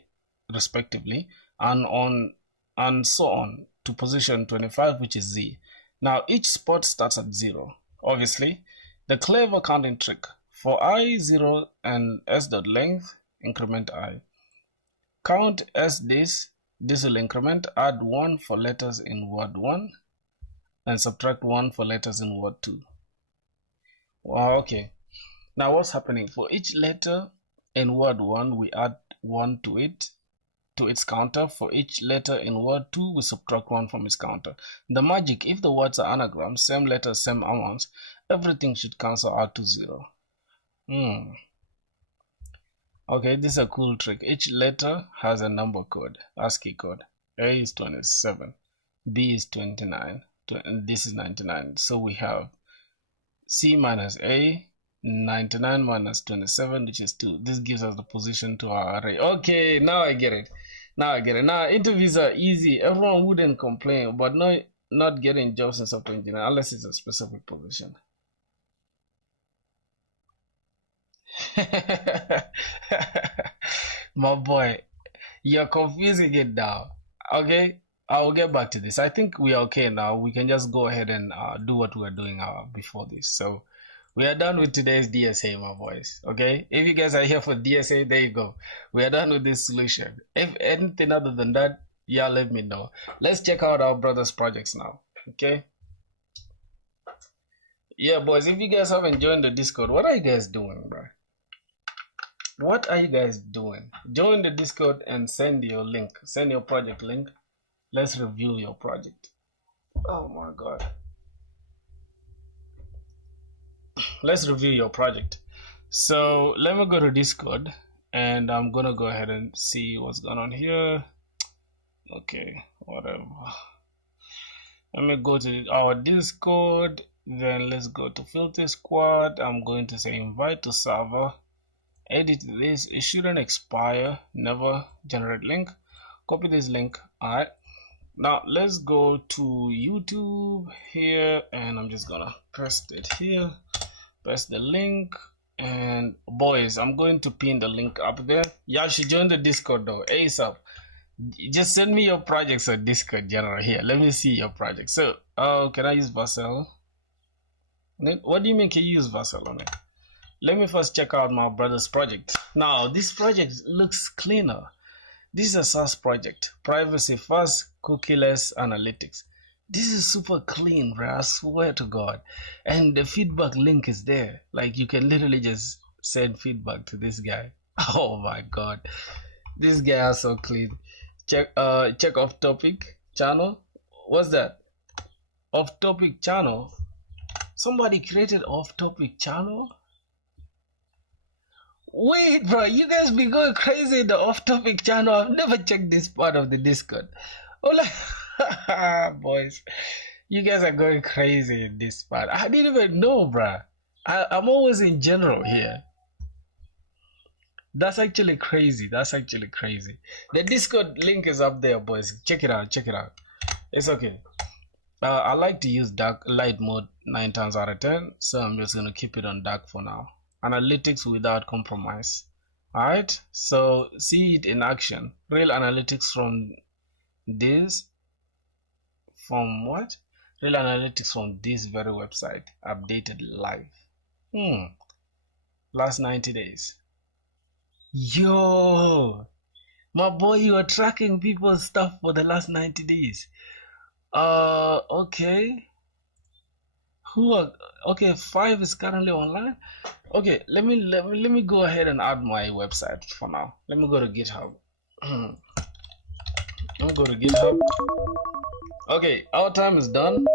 respectively, and so on to position 25, which is Z. Now each spot starts at 0. Obviously, the clever counting trick for I 0 and S dot length, increment I. Count S this will increment, add 1 for letters in word 1 and subtract 1 for letters in word 2. Okay, now what's happening? For each letter in word 1, we add 1 to its counter. For each letter in word 2, we subtract 1 from its counter. The magic, if the words are anagrams, same letters, same amounts, everything should cancel out to 0. Okay, this is a cool trick. Each letter has a number code, ASCII code. A is 27, B is 29, and this is 99. So we have C minus A, 99 minus 27, which is 2. This gives us the position to our array. Okay, now I get it. Now interviews are easy. Everyone wouldn't complain, but not getting jobs in software engineering unless it's a specific position. My boy, you're confusing it now. Okay, I'll get back to this. I think we are okay now. We can just go ahead and do what we were doing before this. So we are done with today's DSA, my boys. Okay, if you guys are here for DSA, there you go. We are done with this solution. If anything other than that, yeah, let me know. Let's check out our brothers' projects now. Okay. Yeah, boys, if you guys haven't joined the Discord, what are you guys doing, bro? What are you guys doing? Join the Discord and send your link. Send your project link. Let's review your project. Oh my god. Let's review your project. So let me go to Discord and I'm gonna go ahead and see what's going on here. Okay, whatever. Let me go to our Discord, then let's go to filter squad. I'm going to say invite to server, edit this, it shouldn't expire, never generate link, copy this link. All right, now let's go to YouTube here and I'm just gonna paste it here, paste the link. And boys, I'm going to pin the link up there. Y'all should join the Discord though ASAP. Just send me your projects on Discord general here. Let me see your project. So can I use Vassal? What do you mean can you use Vassal on it? Let me first check out my brother's project. Now this project looks cleaner. This is a SaaS project, privacy first, cookieless analytics. This is super clean, bro. I swear to God. And the feedback link is there. Like you can literally just send feedback to this guy. Oh my God, this guy is so clean. Check off topic channel. What's that? Off topic channel. Somebody created off topic channel. Wait, bro, you guys be going crazy in the off topic channel. I've never checked this part of the Discord. Oh, like, boys, you guys are going crazy in this part. I didn't even know, bro. I'm always in general here. That's actually crazy. That's actually crazy. The Discord link is up there, boys. Check it out. Check it out. It's okay. I like to use dark light mode 9 times out of 10, so I'm just gonna keep it on dark for now. Analytics without compromise. All right. So see it in action. Real analytics from this. From what? Real analytics from this very website. Updated live. Last 90 days. Yo, my boy, you are tracking people's stuff for the last 90 days. Okay. Okay, 5 is currently online. Okay, let me go ahead and add my website for now. Let me go to GitHub. Let me go to GitHub. Okay, our time is done.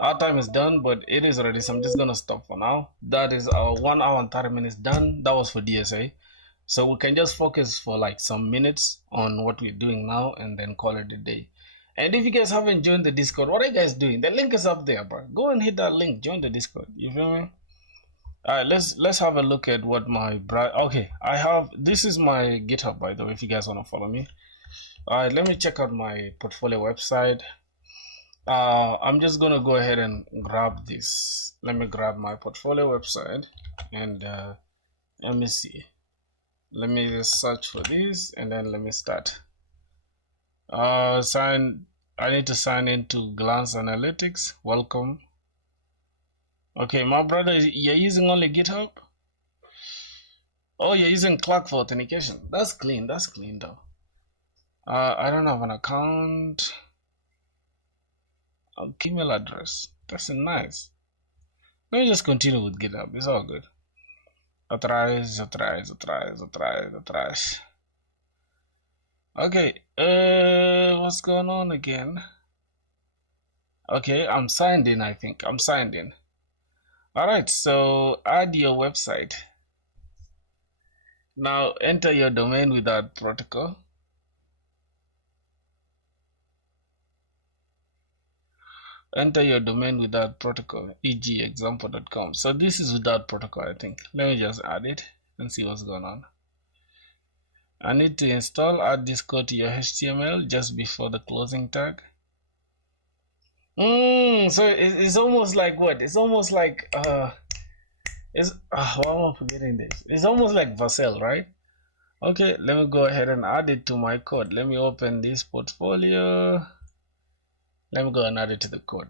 Our time is done, but it is ready, so I'm just gonna stop for now. That is our 1 hour and 30 minutes done. That was for DSA. So we can just focus for like some minutes on what we're doing now and then call it a day. And if you guys haven't joined the Discord, what are you guys doing? The link is up there, bro. Go and hit that link. Join the Discord. You feel me? All right, let's have a look at what my okay, I have, this is my GitHub, by the way, if you guys want to follow me. All right, let me check out my portfolio website. I'm just gonna go ahead and grab this. Let me grab my portfolio website and let me see. Let me just search for this and then let me start. I need to sign into Glance Analytics. Welcome. Okay, my brother, you're using only GitHub? Oh, you're using Clark for authentication. That's clean. That's clean though. I don't have an account. Email address. That's nice. Let me just continue with GitHub. It's all good. Atrás. Okay, what's going on again? Okay, I'm signed in, I think. I'm signed in. Alright, so add your website. Now enter your domain without protocol. Enter your domain without protocol, e.g. example.com. So this is without protocol, I think. Let me just add it and see what's going on. I need to add this code to your HTML just before the closing tag. So it's almost like what? It's almost like why am I forgetting this? It's almost like Vassal, right? Okay, let me go ahead and add it to my code. Let me open this portfolio. Let me go and add it to the code.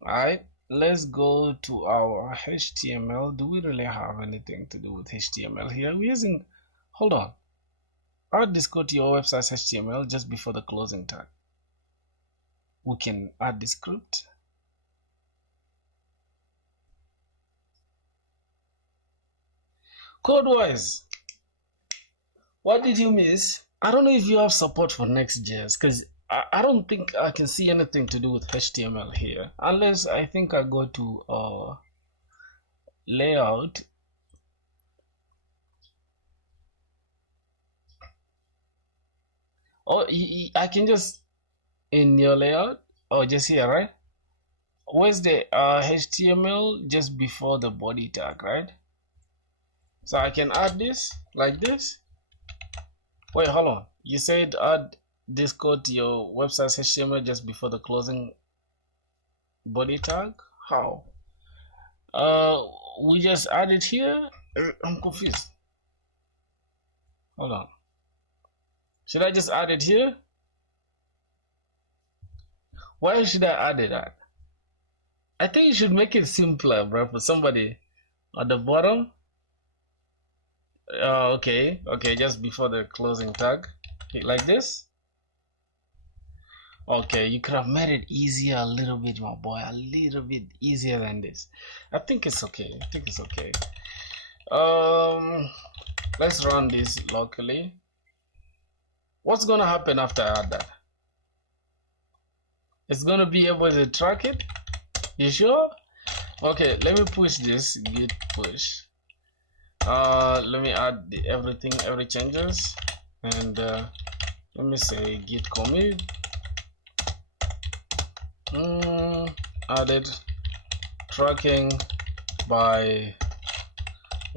Alright, let's go to our HTML. Do we really have anything to do with HTML here? We're using, hold on. Add this code to your website's HTML just before the closing tag. We can add the script. Code-wise, what did you miss? I don't know if you have support for Next.js, because I don't think I can see anything to do with HTML here, unless I think I go to layout. Oh, I can just in your layout. Oh, just here, right? Where's the HTML? Just before the body tag, right? So I can add this like this. Wait, hold on. You said add this code to your website's HTML just before the closing body tag? How? We just add it here? I'm confused. Hold on. Should I just add it here? Why should I add it at? I think you should make it simpler, bro, for somebody at the bottom. Okay, just before the closing tag, like this. Okay, you could have made it easier a little bit, my boy, a little bit easier than this. I think it's okay. Let's run this locally. What's gonna happen after I add that? It's gonna be able to track it. You sure? Okay, let me push this git push. Let me add every changes, and let me say git commit added tracking by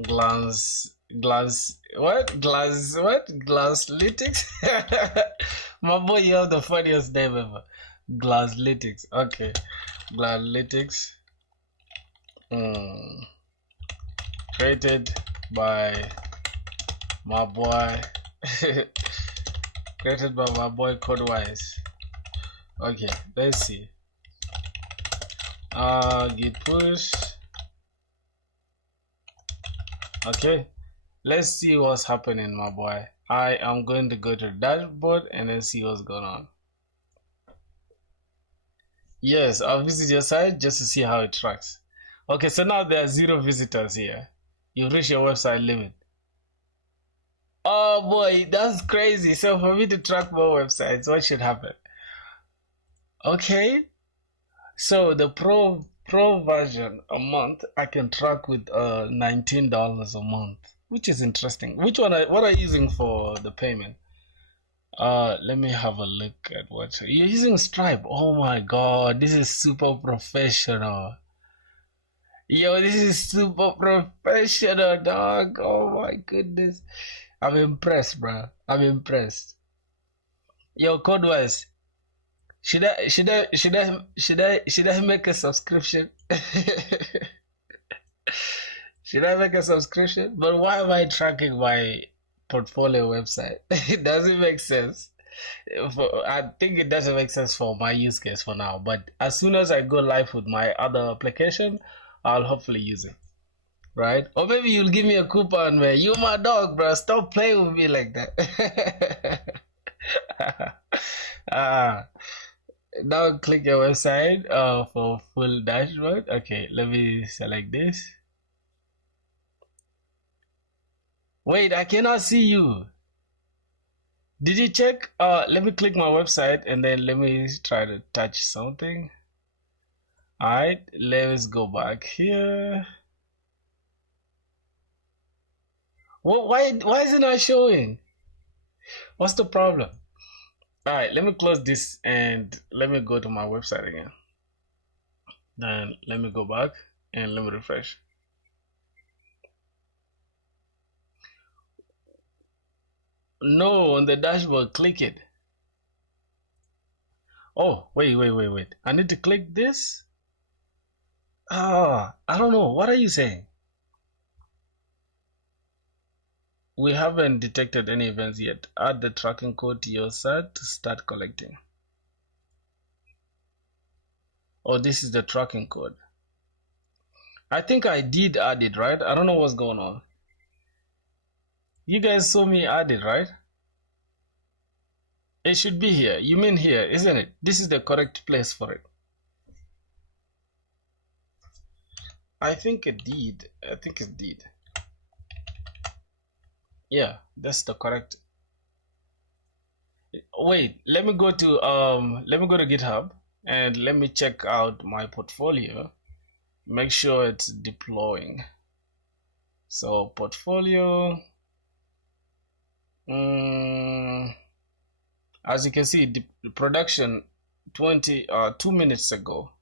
Glasslytics. My boy, you have the funniest name ever. Glasslytics. Okay, Glasslytics. Created by my boy. Created by my boy Codewise. Okay, let's see. Git push. Okay, let's see what's happening, my boy. I am going to go to the dashboard and then see what's going on. Yes, I'll visit your site just to see how it tracks. Okay, so now there are 0 visitors here. You've reached your website limit. Oh boy, that's crazy. So for me to track more websites, what should happen? Okay, so the pro version a month, I can track with $19 a month, which is interesting. What are you using for the payment? Let me have a look at what you're using. Stripe. Oh my god, this is super professional. Yo, this is super professional, dog. Oh my goodness, I'm impressed, bro. I'm impressed. Yo, Codewise, should I make a subscription? Should I make a subscription? But why am I tracking my portfolio website? It doesn't make sense. I think it doesn't make sense for my use case for now. But as soon as I go live with my other application, I'll hopefully use it. Right? Or maybe you'll give me a coupon, man. You my dog, bro. Stop playing with me like that. Now click your website for full dashboard. Okay, let me select this. Wait, I cannot see you. Did you check? Let me click my website and then let me try to touch something. Alright, let's go back here. Why is it not showing? What's the problem? Alright, let me close this and let me go to my website again. Then let me go back and let me refresh. No, on the dashboard, click it. Oh, wait. I need to click this? I don't know. What are you saying? We haven't detected any events yet. Add the tracking code to your site to start collecting. Oh, this is the tracking code. I think I did add it, right? I don't know what's going on. You guys saw me add it, right? It should be here. You mean here, isn't it? This is the correct place for it. I think it did. Yeah, that's the correct. Wait, let me go to GitHub and let me check out my portfolio. Make sure it's deploying. So portfolio, as you can see, the production 2 minutes ago.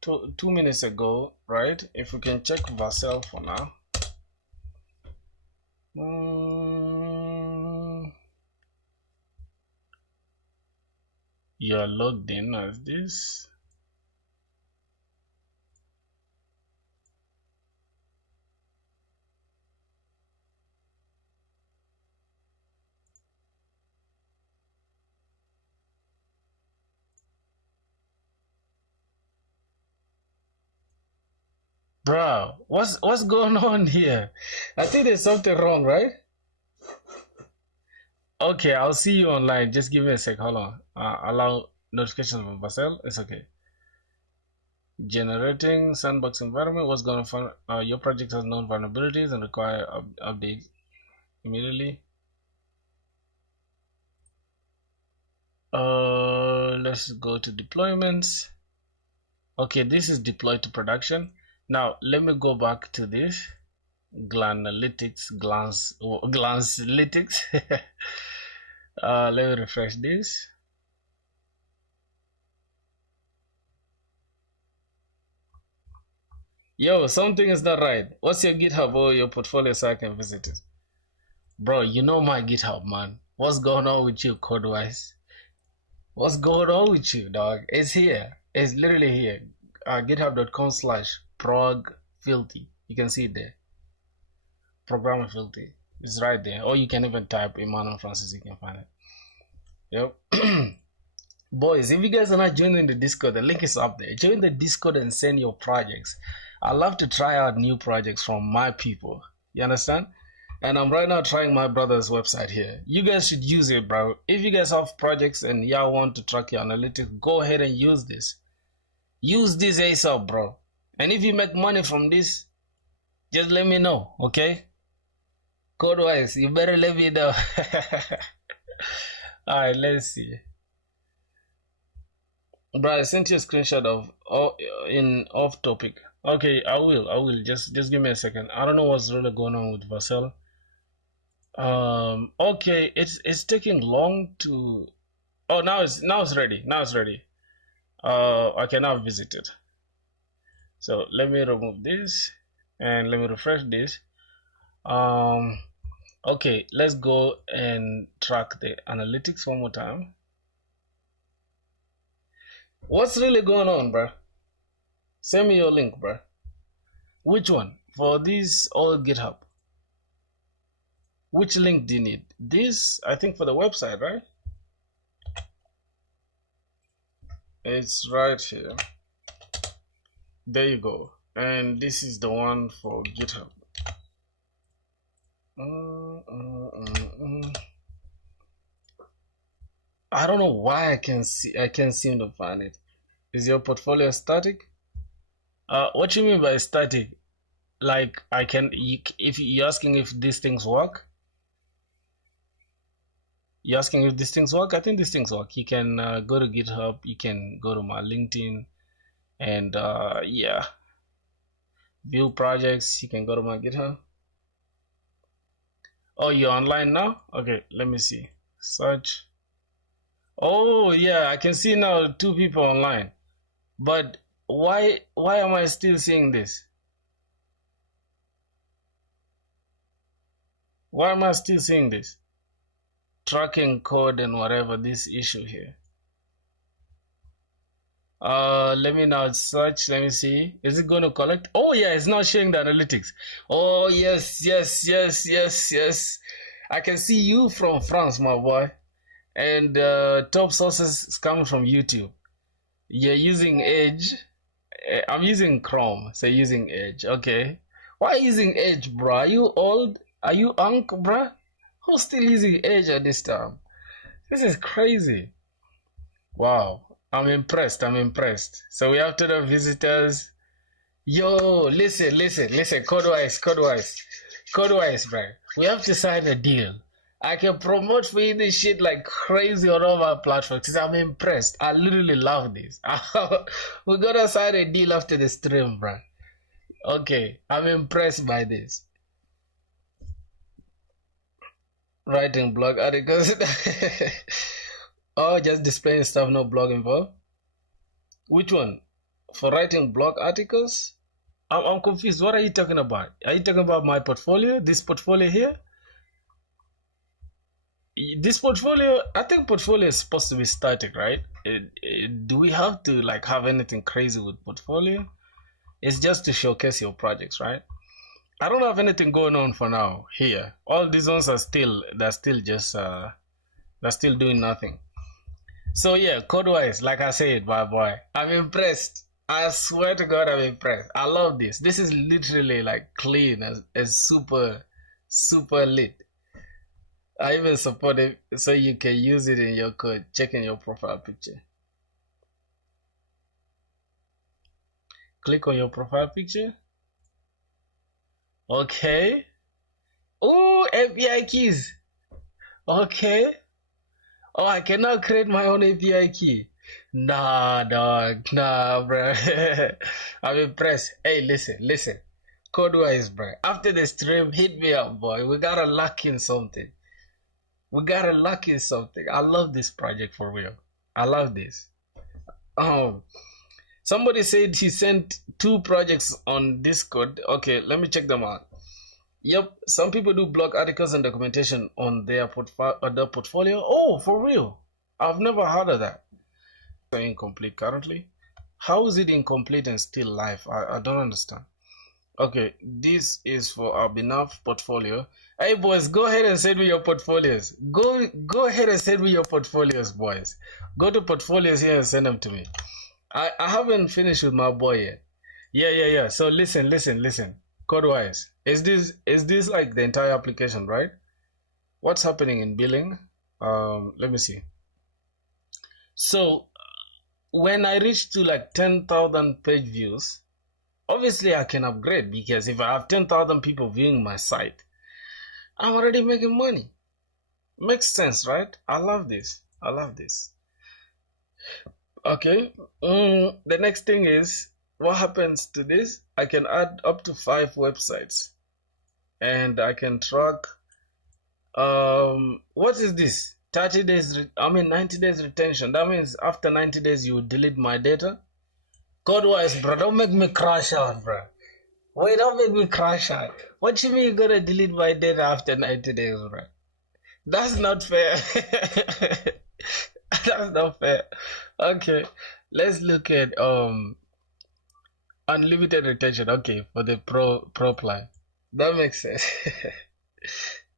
2 minutes ago, right? If we can check Vercel for now. You're logged in as this. Bro, what's going on here? I think there's something wrong, right? Okay, I'll see you online. Just give me a sec. Hold on. Allow notifications from Basel. It's okay. Generating sandbox environment. What's going on? Your project has known vulnerabilities and require updates immediately. Let's go to deployments. Okay, this is deployed to production. Now let me go back to this glance analytics. Let me refresh this. Yo, something is not right. What's your GitHub or your portfolio so I can visit it? Bro, you know my GitHub, man. What's going on with you, code-wise? What's going on with you, dog? It's here. It's literally here. GitHub.com/prog-filthy. You can see it there. Programmer filthy. It's right there. Or you can even type Emmanuel Francis. You can find it. Yep. Boys, if you guys are not joining the Discord, the link is up there. Join the Discord and send your projects. I love to try out new projects from my people. You understand? And I'm right now trying my brother's website here. You guys should use it, bro. If you guys have projects and y'all want to track your analytics, go ahead and use this. Use this ASAP, bro. And if you make money from this, just let me know, okay? Code-wise, you better let me know. Alright, let's see. Bro, I sent you a screenshot of off topic. Okay, I will. Just give me a second. I don't know what's really going on with Vercel. Okay, it's taking long to. Oh, now it's ready. Now it's ready. I can now visit it. So let me remove this and let me refresh this. Okay, let's go and track the analytics one more time. What's really going on, bro? Send me your link, bro. Which one? For this or GitHub? Which link do you need? This, I think, for the website, right? It's right here. There you go. And this is the one for GitHub. I don't know why I can't seem to find it. Is your portfolio static? What you mean by static? Like if you're asking if these things work? You're asking if these things work? I think these things work. You can go to GitHub. You can go to my LinkedIn, and yeah, view projects. You can go to my GitHub. Oh, you're online now? Okay, let me see. Search. Oh yeah, I can see now 2 people online. But why am I still seeing this? Why am I still seeing this? Tracking code and whatever, this issue here. Let me now search. Let me see. Is it going to collect? Oh yeah, it's not showing the analytics. Oh yes. I can see you from France, my boy. And top sources is coming from YouTube. You're using Edge. I'm using Chrome, so using Edge. Okay. Why using Edge, bro? Are you old? Are you uncle, bro? Who's still using Edge at this time? This is crazy. Wow. I'm impressed. So we have to the visitors. Yo, listen. Code-wise. Codewise, bro. We have to sign a deal. I can promote for you this shit like crazy on all my platforms because I'm impressed. I literally love this. We're gonna sign a deal after the stream, bro. Okay, I'm impressed by this. Writing blog articles. Oh, just displaying stuff, no blog involved. Which one? For writing blog articles? I'm confused. What are you talking about? Are you talking about my portfolio? This portfolio here? This portfolio, I think portfolio is supposed to be static, right? Do we have to like have anything crazy with portfolio? It's just to showcase your projects, right? I don't have anything going on for now here. All these ones are still, they're still doing nothing. So yeah, code-wise, like I said, my boy, I'm impressed. I swear to God, I'm impressed. I love this. This is literally like clean as super lit. I even support it so you can use it in your code. Check in your profile picture. Click on your profile picture. Okay. Oh, API keys. Okay. Oh, I cannot create my own API key. Nah, dog. Nah, bro. I'm impressed. Hey, listen. Code-wise, bro. After the stream, hit me up, boy. We gotta lock in something. I love this project for real. I love this. Somebody said he sent 2 projects on Discord. Okay, let me check them out. Yep, some people do blog articles and documentation on their portfolio. Oh, for real? I've never heard of that. Incomplete currently. How is it incomplete and still live? I don't understand. Okay, this is for our Enough portfolio. Hey boys, go ahead and send me your portfolios. Go ahead and send me your portfolios, boys. Go to portfolios here and send them to me. I haven't finished with my boy yet. Yeah. So listen. Code-wise, is this like the entire application, right? What's happening in billing? Let me see. So when I reach to like 10,000 page views, obviously I can upgrade, because if I have 10,000 people viewing my site, I'm already making money. Makes sense, right? I love this. Okay. The next thing is, what happens to this? I can add up to 5 websites, and I can track. What is this? 90 days retention. That means after 90 days you delete my data. Code-wise, bro, don't make me crash out, bro. Wait, don't make me crash out. What you mean you're gonna delete my data after 90 days, bro? That's not fair. That's not fair. Okay, let's look at unlimited retention. Okay, for the pro plan. That makes sense.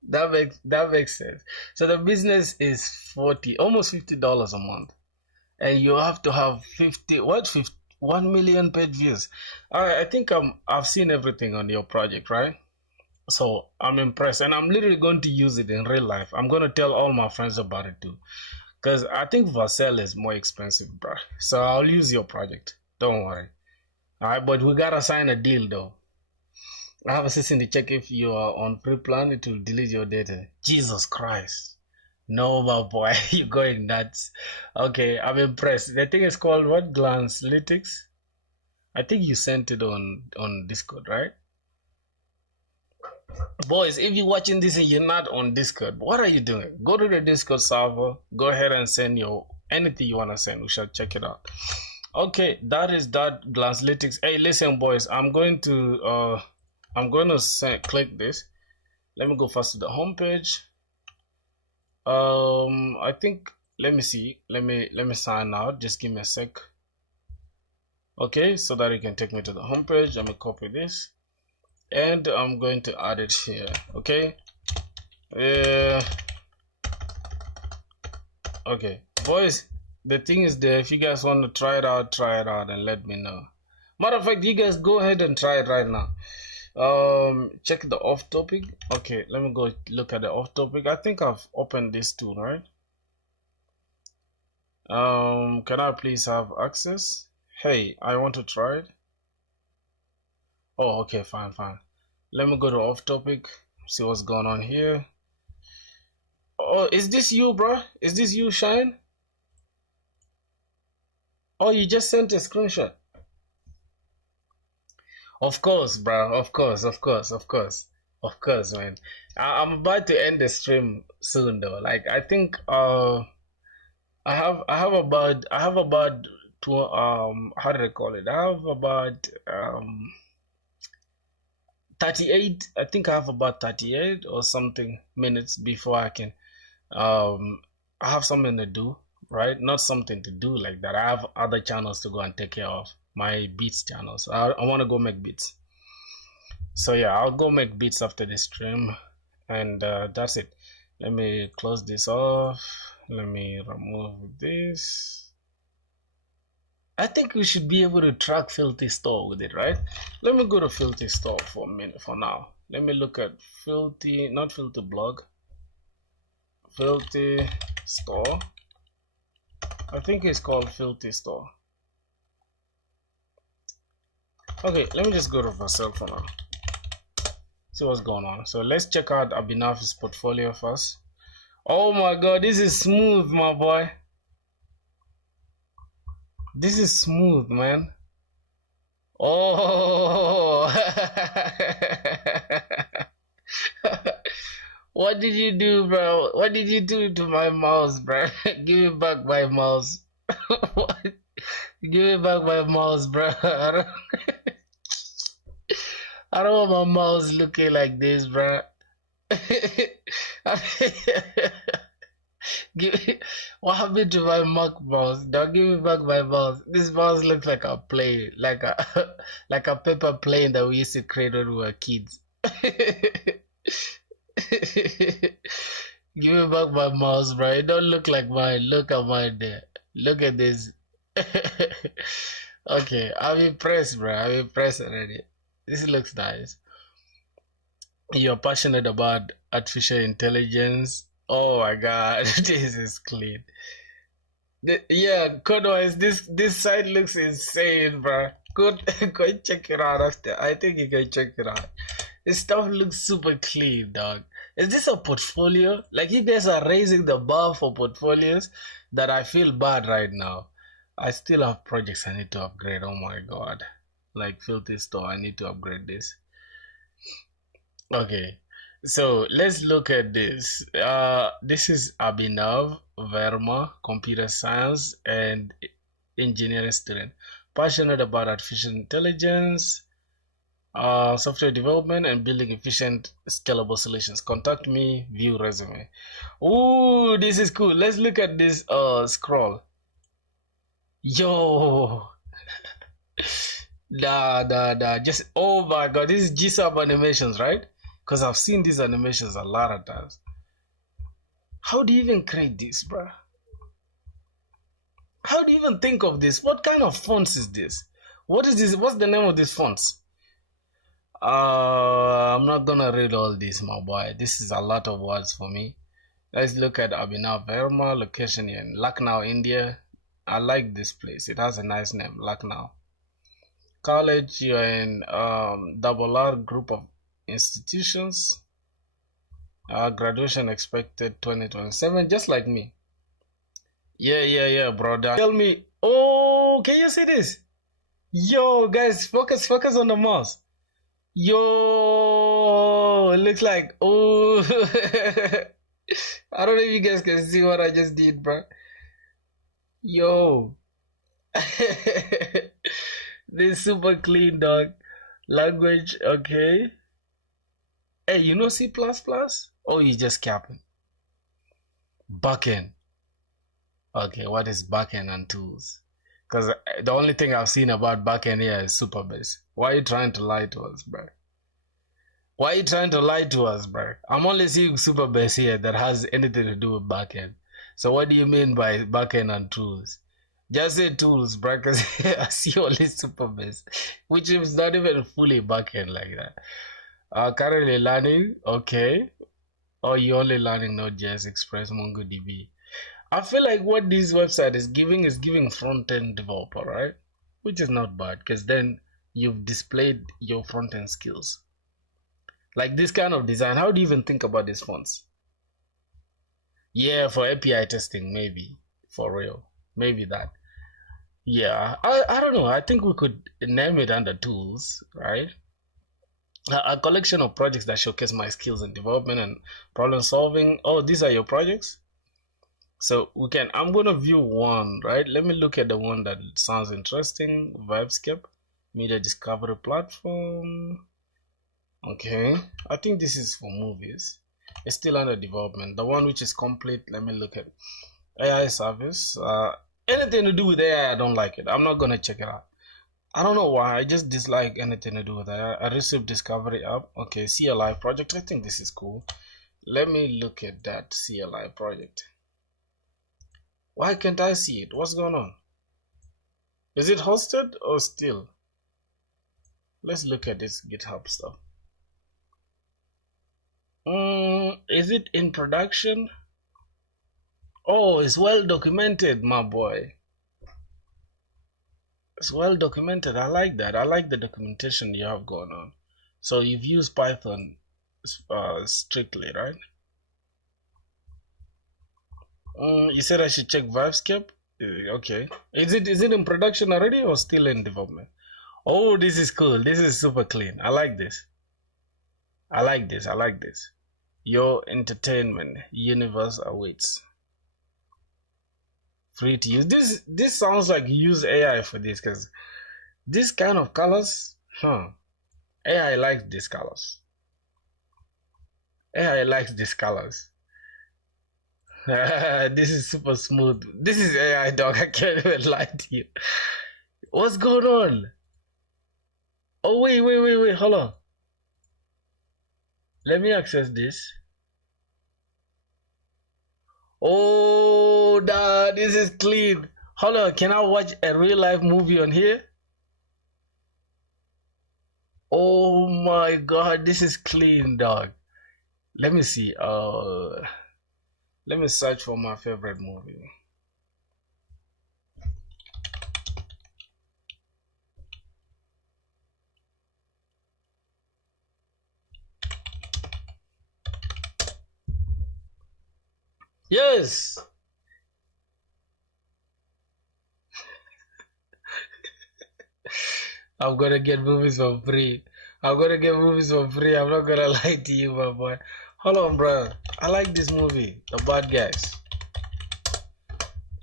that makes sense. So the business is almost $50 a month, and you have to have 1 million page views. I think I've seen everything on your project, right? So I'm impressed, and I'm literally going to use it in real life. I'm going to tell all my friends about it too, because I think Vercel is more expensive, bro. So I'll use your project. Don't worry. All right, but we gotta sign a deal though. I have a system to check if you are on free plan. It will delete your data. Jesus Christ. No, my boy, you're going nuts. Okay, I'm impressed. The thing is called what? Glancelytics. I think you sent it on Discord, right? Boys, if you're watching this and you're not on Discord, what are you doing? Go to the Discord server. Go ahead and send anything you want to send. We shall check it out. Okay, that is that Glancelytics. Hey, listen, boys, I'm going to click this. Let me go first to the home page. I think, let me see. Let me sign out. Just give me a sec. Okay, so that you can take me to the home page. Let me copy this, and I'm going to add it here. Okay. Okay, boys, the thing is there. If you guys want to try it out and let me know. Matter of fact, you guys go ahead and try it right now. Check the off topic. Okay, let me go look at the off topic. I think I've opened this tool, right? Can I please have access? Hey, I want to try it. Oh, okay, fine. Let me go to off topic. See what's going on here. Oh, is this you, bro? Is this you, Shine? Oh, you just sent a screenshot. Of course, bro. Of course, man. I'm about to end the stream soon, though. Like, I think I have about how do I call it? I have about 38. I think I have about 38 or something minutes before I can I have something to do, right? Not something to do like that. I have other channels to go and take care of, my beats channels. I want to go make beats. So yeah, I'll go make beats after the stream, and that's it. Let me close this off. Let me remove this. I think we should be able to track Filthy Store with it, right? Let me go to Filthy Store for a minute for now. Let me look at Filthy, not Filthy Blog, Filthy Store. I think it's called Filthy Store. Okay, let me just go to Vercel for now. See what's going on. So let's check out Abhinav's portfolio first. Oh my god, this is smooth, my boy. This is smooth, man. Oh. What did you do, bro? What did you do to my mouse, bro? Give me back my mouse. What? Give me back my mouse, bro. I don't want my mouse looking like this, bro. What happened to my Mac mouse? Don't give me back my mouse. This mouse looks like a plane, like a paper plane that we used to create when we were kids. Give me back my mouse, bro. It don't look like mine. Look at mine there. Look at this. Okay, I'm impressed, bro. I'm impressed already. This looks nice. You're passionate about artificial intelligence. Oh my god, this is clean. Yeah, code-wise, this site looks insane, bro. Go check it out after. I think you can check it out. This stuff looks super clean, dog. Is this a portfolio? Like, you guys are raising the bar for portfolios that I feel bad right now. I still have projects I need to upgrade. Oh my god. Like Filthy Store, I need to upgrade this. Okay, so let's look at this. This is Abhinav Verma, computer science and engineering student, passionate about artificial intelligence, software development, and building efficient, scalable solutions. Contact me, view resume. Oh, this is cool. Let's look at this scroll. Yo. Nah. Just, oh my god, this is GSAP animations, right? Because I've seen these animations a lot of times. How do you even create this, bro? How do you even think of this? What kind of fonts is this? What is this? What's the name of these fonts? I'm not gonna read all this, my boy. This is a lot of words for me. Let's look at Abhinav Verma, location in Lucknow, India. I like this place. It has a nice name, Lucknow. College, you're in R group of institutions. Graduation expected 2027, just like me. Yeah, brother. Tell me. Oh, can you see this? Yo, guys, focus on the mouse. Yo, it looks like, oh. I don't know if you guys can see what I just did, bro. Yo. This is super clean, dog. Language, okay. Hey, you know C++? Oh, you just capping. Backend. Okay, what is backend and tools? Because the only thing I've seen about backend here is Superbase. Why are you trying to lie to us, bro? Why are you trying to lie to us, bro? I'm only seeing Superbase here that has anything to do with backend. So what do you mean by backend and tools? Just say tools, bro, because I see only Superbase, which is not even fully backend like that. Currently learning, okay. Or you only learning Node.js, Express, MongoDB. I feel like what this website is giving front-end developer, right? Which is not bad, because then you've displayed your front-end skills. Like this kind of design. How do you even think about these fonts? Yeah, for API testing, maybe. For real. Maybe that. Yeah, I don't know. I think we could name it under tools, right? A collection of projects that showcase my skills in development and problem solving. Oh, these are your projects? So we can, I'm going to view one, right? Let me look at the one that sounds interesting. Vibescape, media discovery platform. Okay, I think this is for movies. It's still under development. The one which is complete, let me look at AI service. Anything to do with AI, I don't like it. I'm not going to check it out. I don't know why. I just dislike anything to do with that. I received discovery app. Okay, CLI project. I think this is cool. Let me look at that CLI project. Why can't I see it? What's going on? Is it hosted or still? Let's look at this GitHub stuff. Is it in production? Oh, it's well documented, my boy. It's well documented. I like that. I like the documentation you have going on. So you've used Python strictly, right? You said I should check Vibescape. Okay. Is it in production already or still in development? Oh, this is cool. This is super clean. I like this. I like this. I like this. Your entertainment universe awaits. Free to use. This sounds like you use AI for this, because this kind of colors, AI likes these colors. AI likes these colors. This is super smooth. This is AI, dog. I can't even lie to you. What's going on? Oh, wait. Hold on. Let me access this. Oh, nah, this is clean. Hold on, can I watch a real life movie on here? Oh my god, this is clean, dog. Let me see. Let me search for my favorite movie. Yes. I'm gonna get movies for free. I'm gonna get movies for free. I'm not gonna lie to you, my boy. Hold on, bro. I like this movie, The Bad Guys.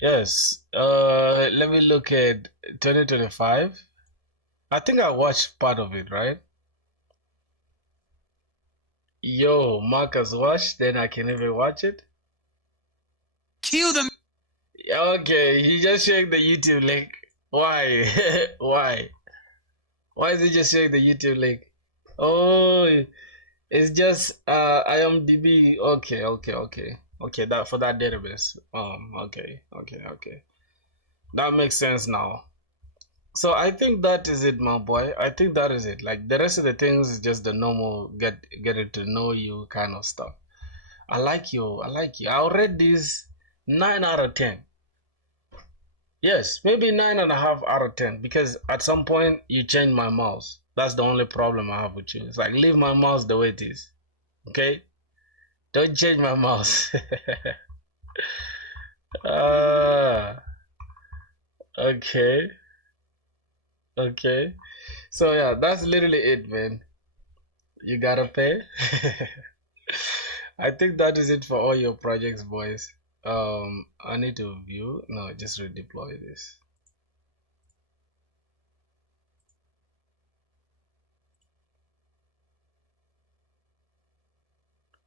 Yes. Let me look at 2025. I think I watched part of it, right? Yo, Marcus watched, then I can even watch it. Kill them. Okay, he just shared the YouTube link. Why? Why? Why is he just sharing the YouTube link? Oh, it's just IMDb. Okay. That for that database. Okay. That makes sense now. So I think that is it, my boy. I think that is it. Like the rest of the things is just the normal getting to know you kind of stuff. I like you. I'll rate this 9 out of 10. Yes, maybe 9.5 out of 10, because at some point you change my mouse. That's the only problem I have with you. It's like, leave my mouse the way it is. Okay? Don't change my mouse. Okay. So yeah, that's literally it, man. You gotta pay. I think that is it for all your projects, boys. I need to view. No, just redeploy this.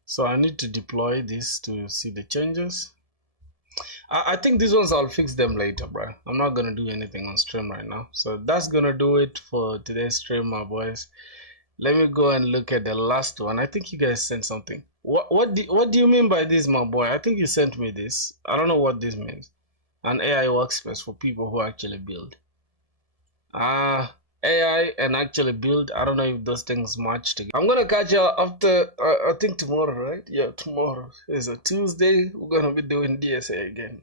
So I need to deploy this to see the changes. I think these ones I'll fix them later, bro. I'm not gonna do anything on stream right now. So that's gonna do it for today's stream, my boys. Let me go and look at the last one. I think you guys sent something. What do you mean by this, my boy? I think you sent me this. I don't know what this means. An AI workspace for people who actually build. AI and actually build. I don't know if those things match together. I'm gonna catch you after. I think tomorrow, right? Yeah, tomorrow is a Tuesday. We're gonna be doing DSA again.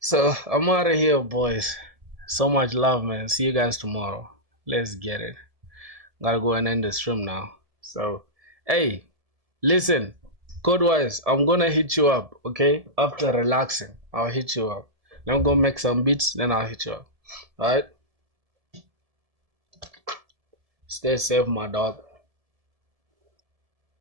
So I'm out of here, boys. So much love, man. See you guys tomorrow. Let's get it. Gotta go and end the stream now. So, hey, listen, code-wise, I'm gonna hit you up, okay? After relaxing, I'll hit you up. Then I'm gonna make some beats, then I'll hit you up. Alright? Stay safe, my dog.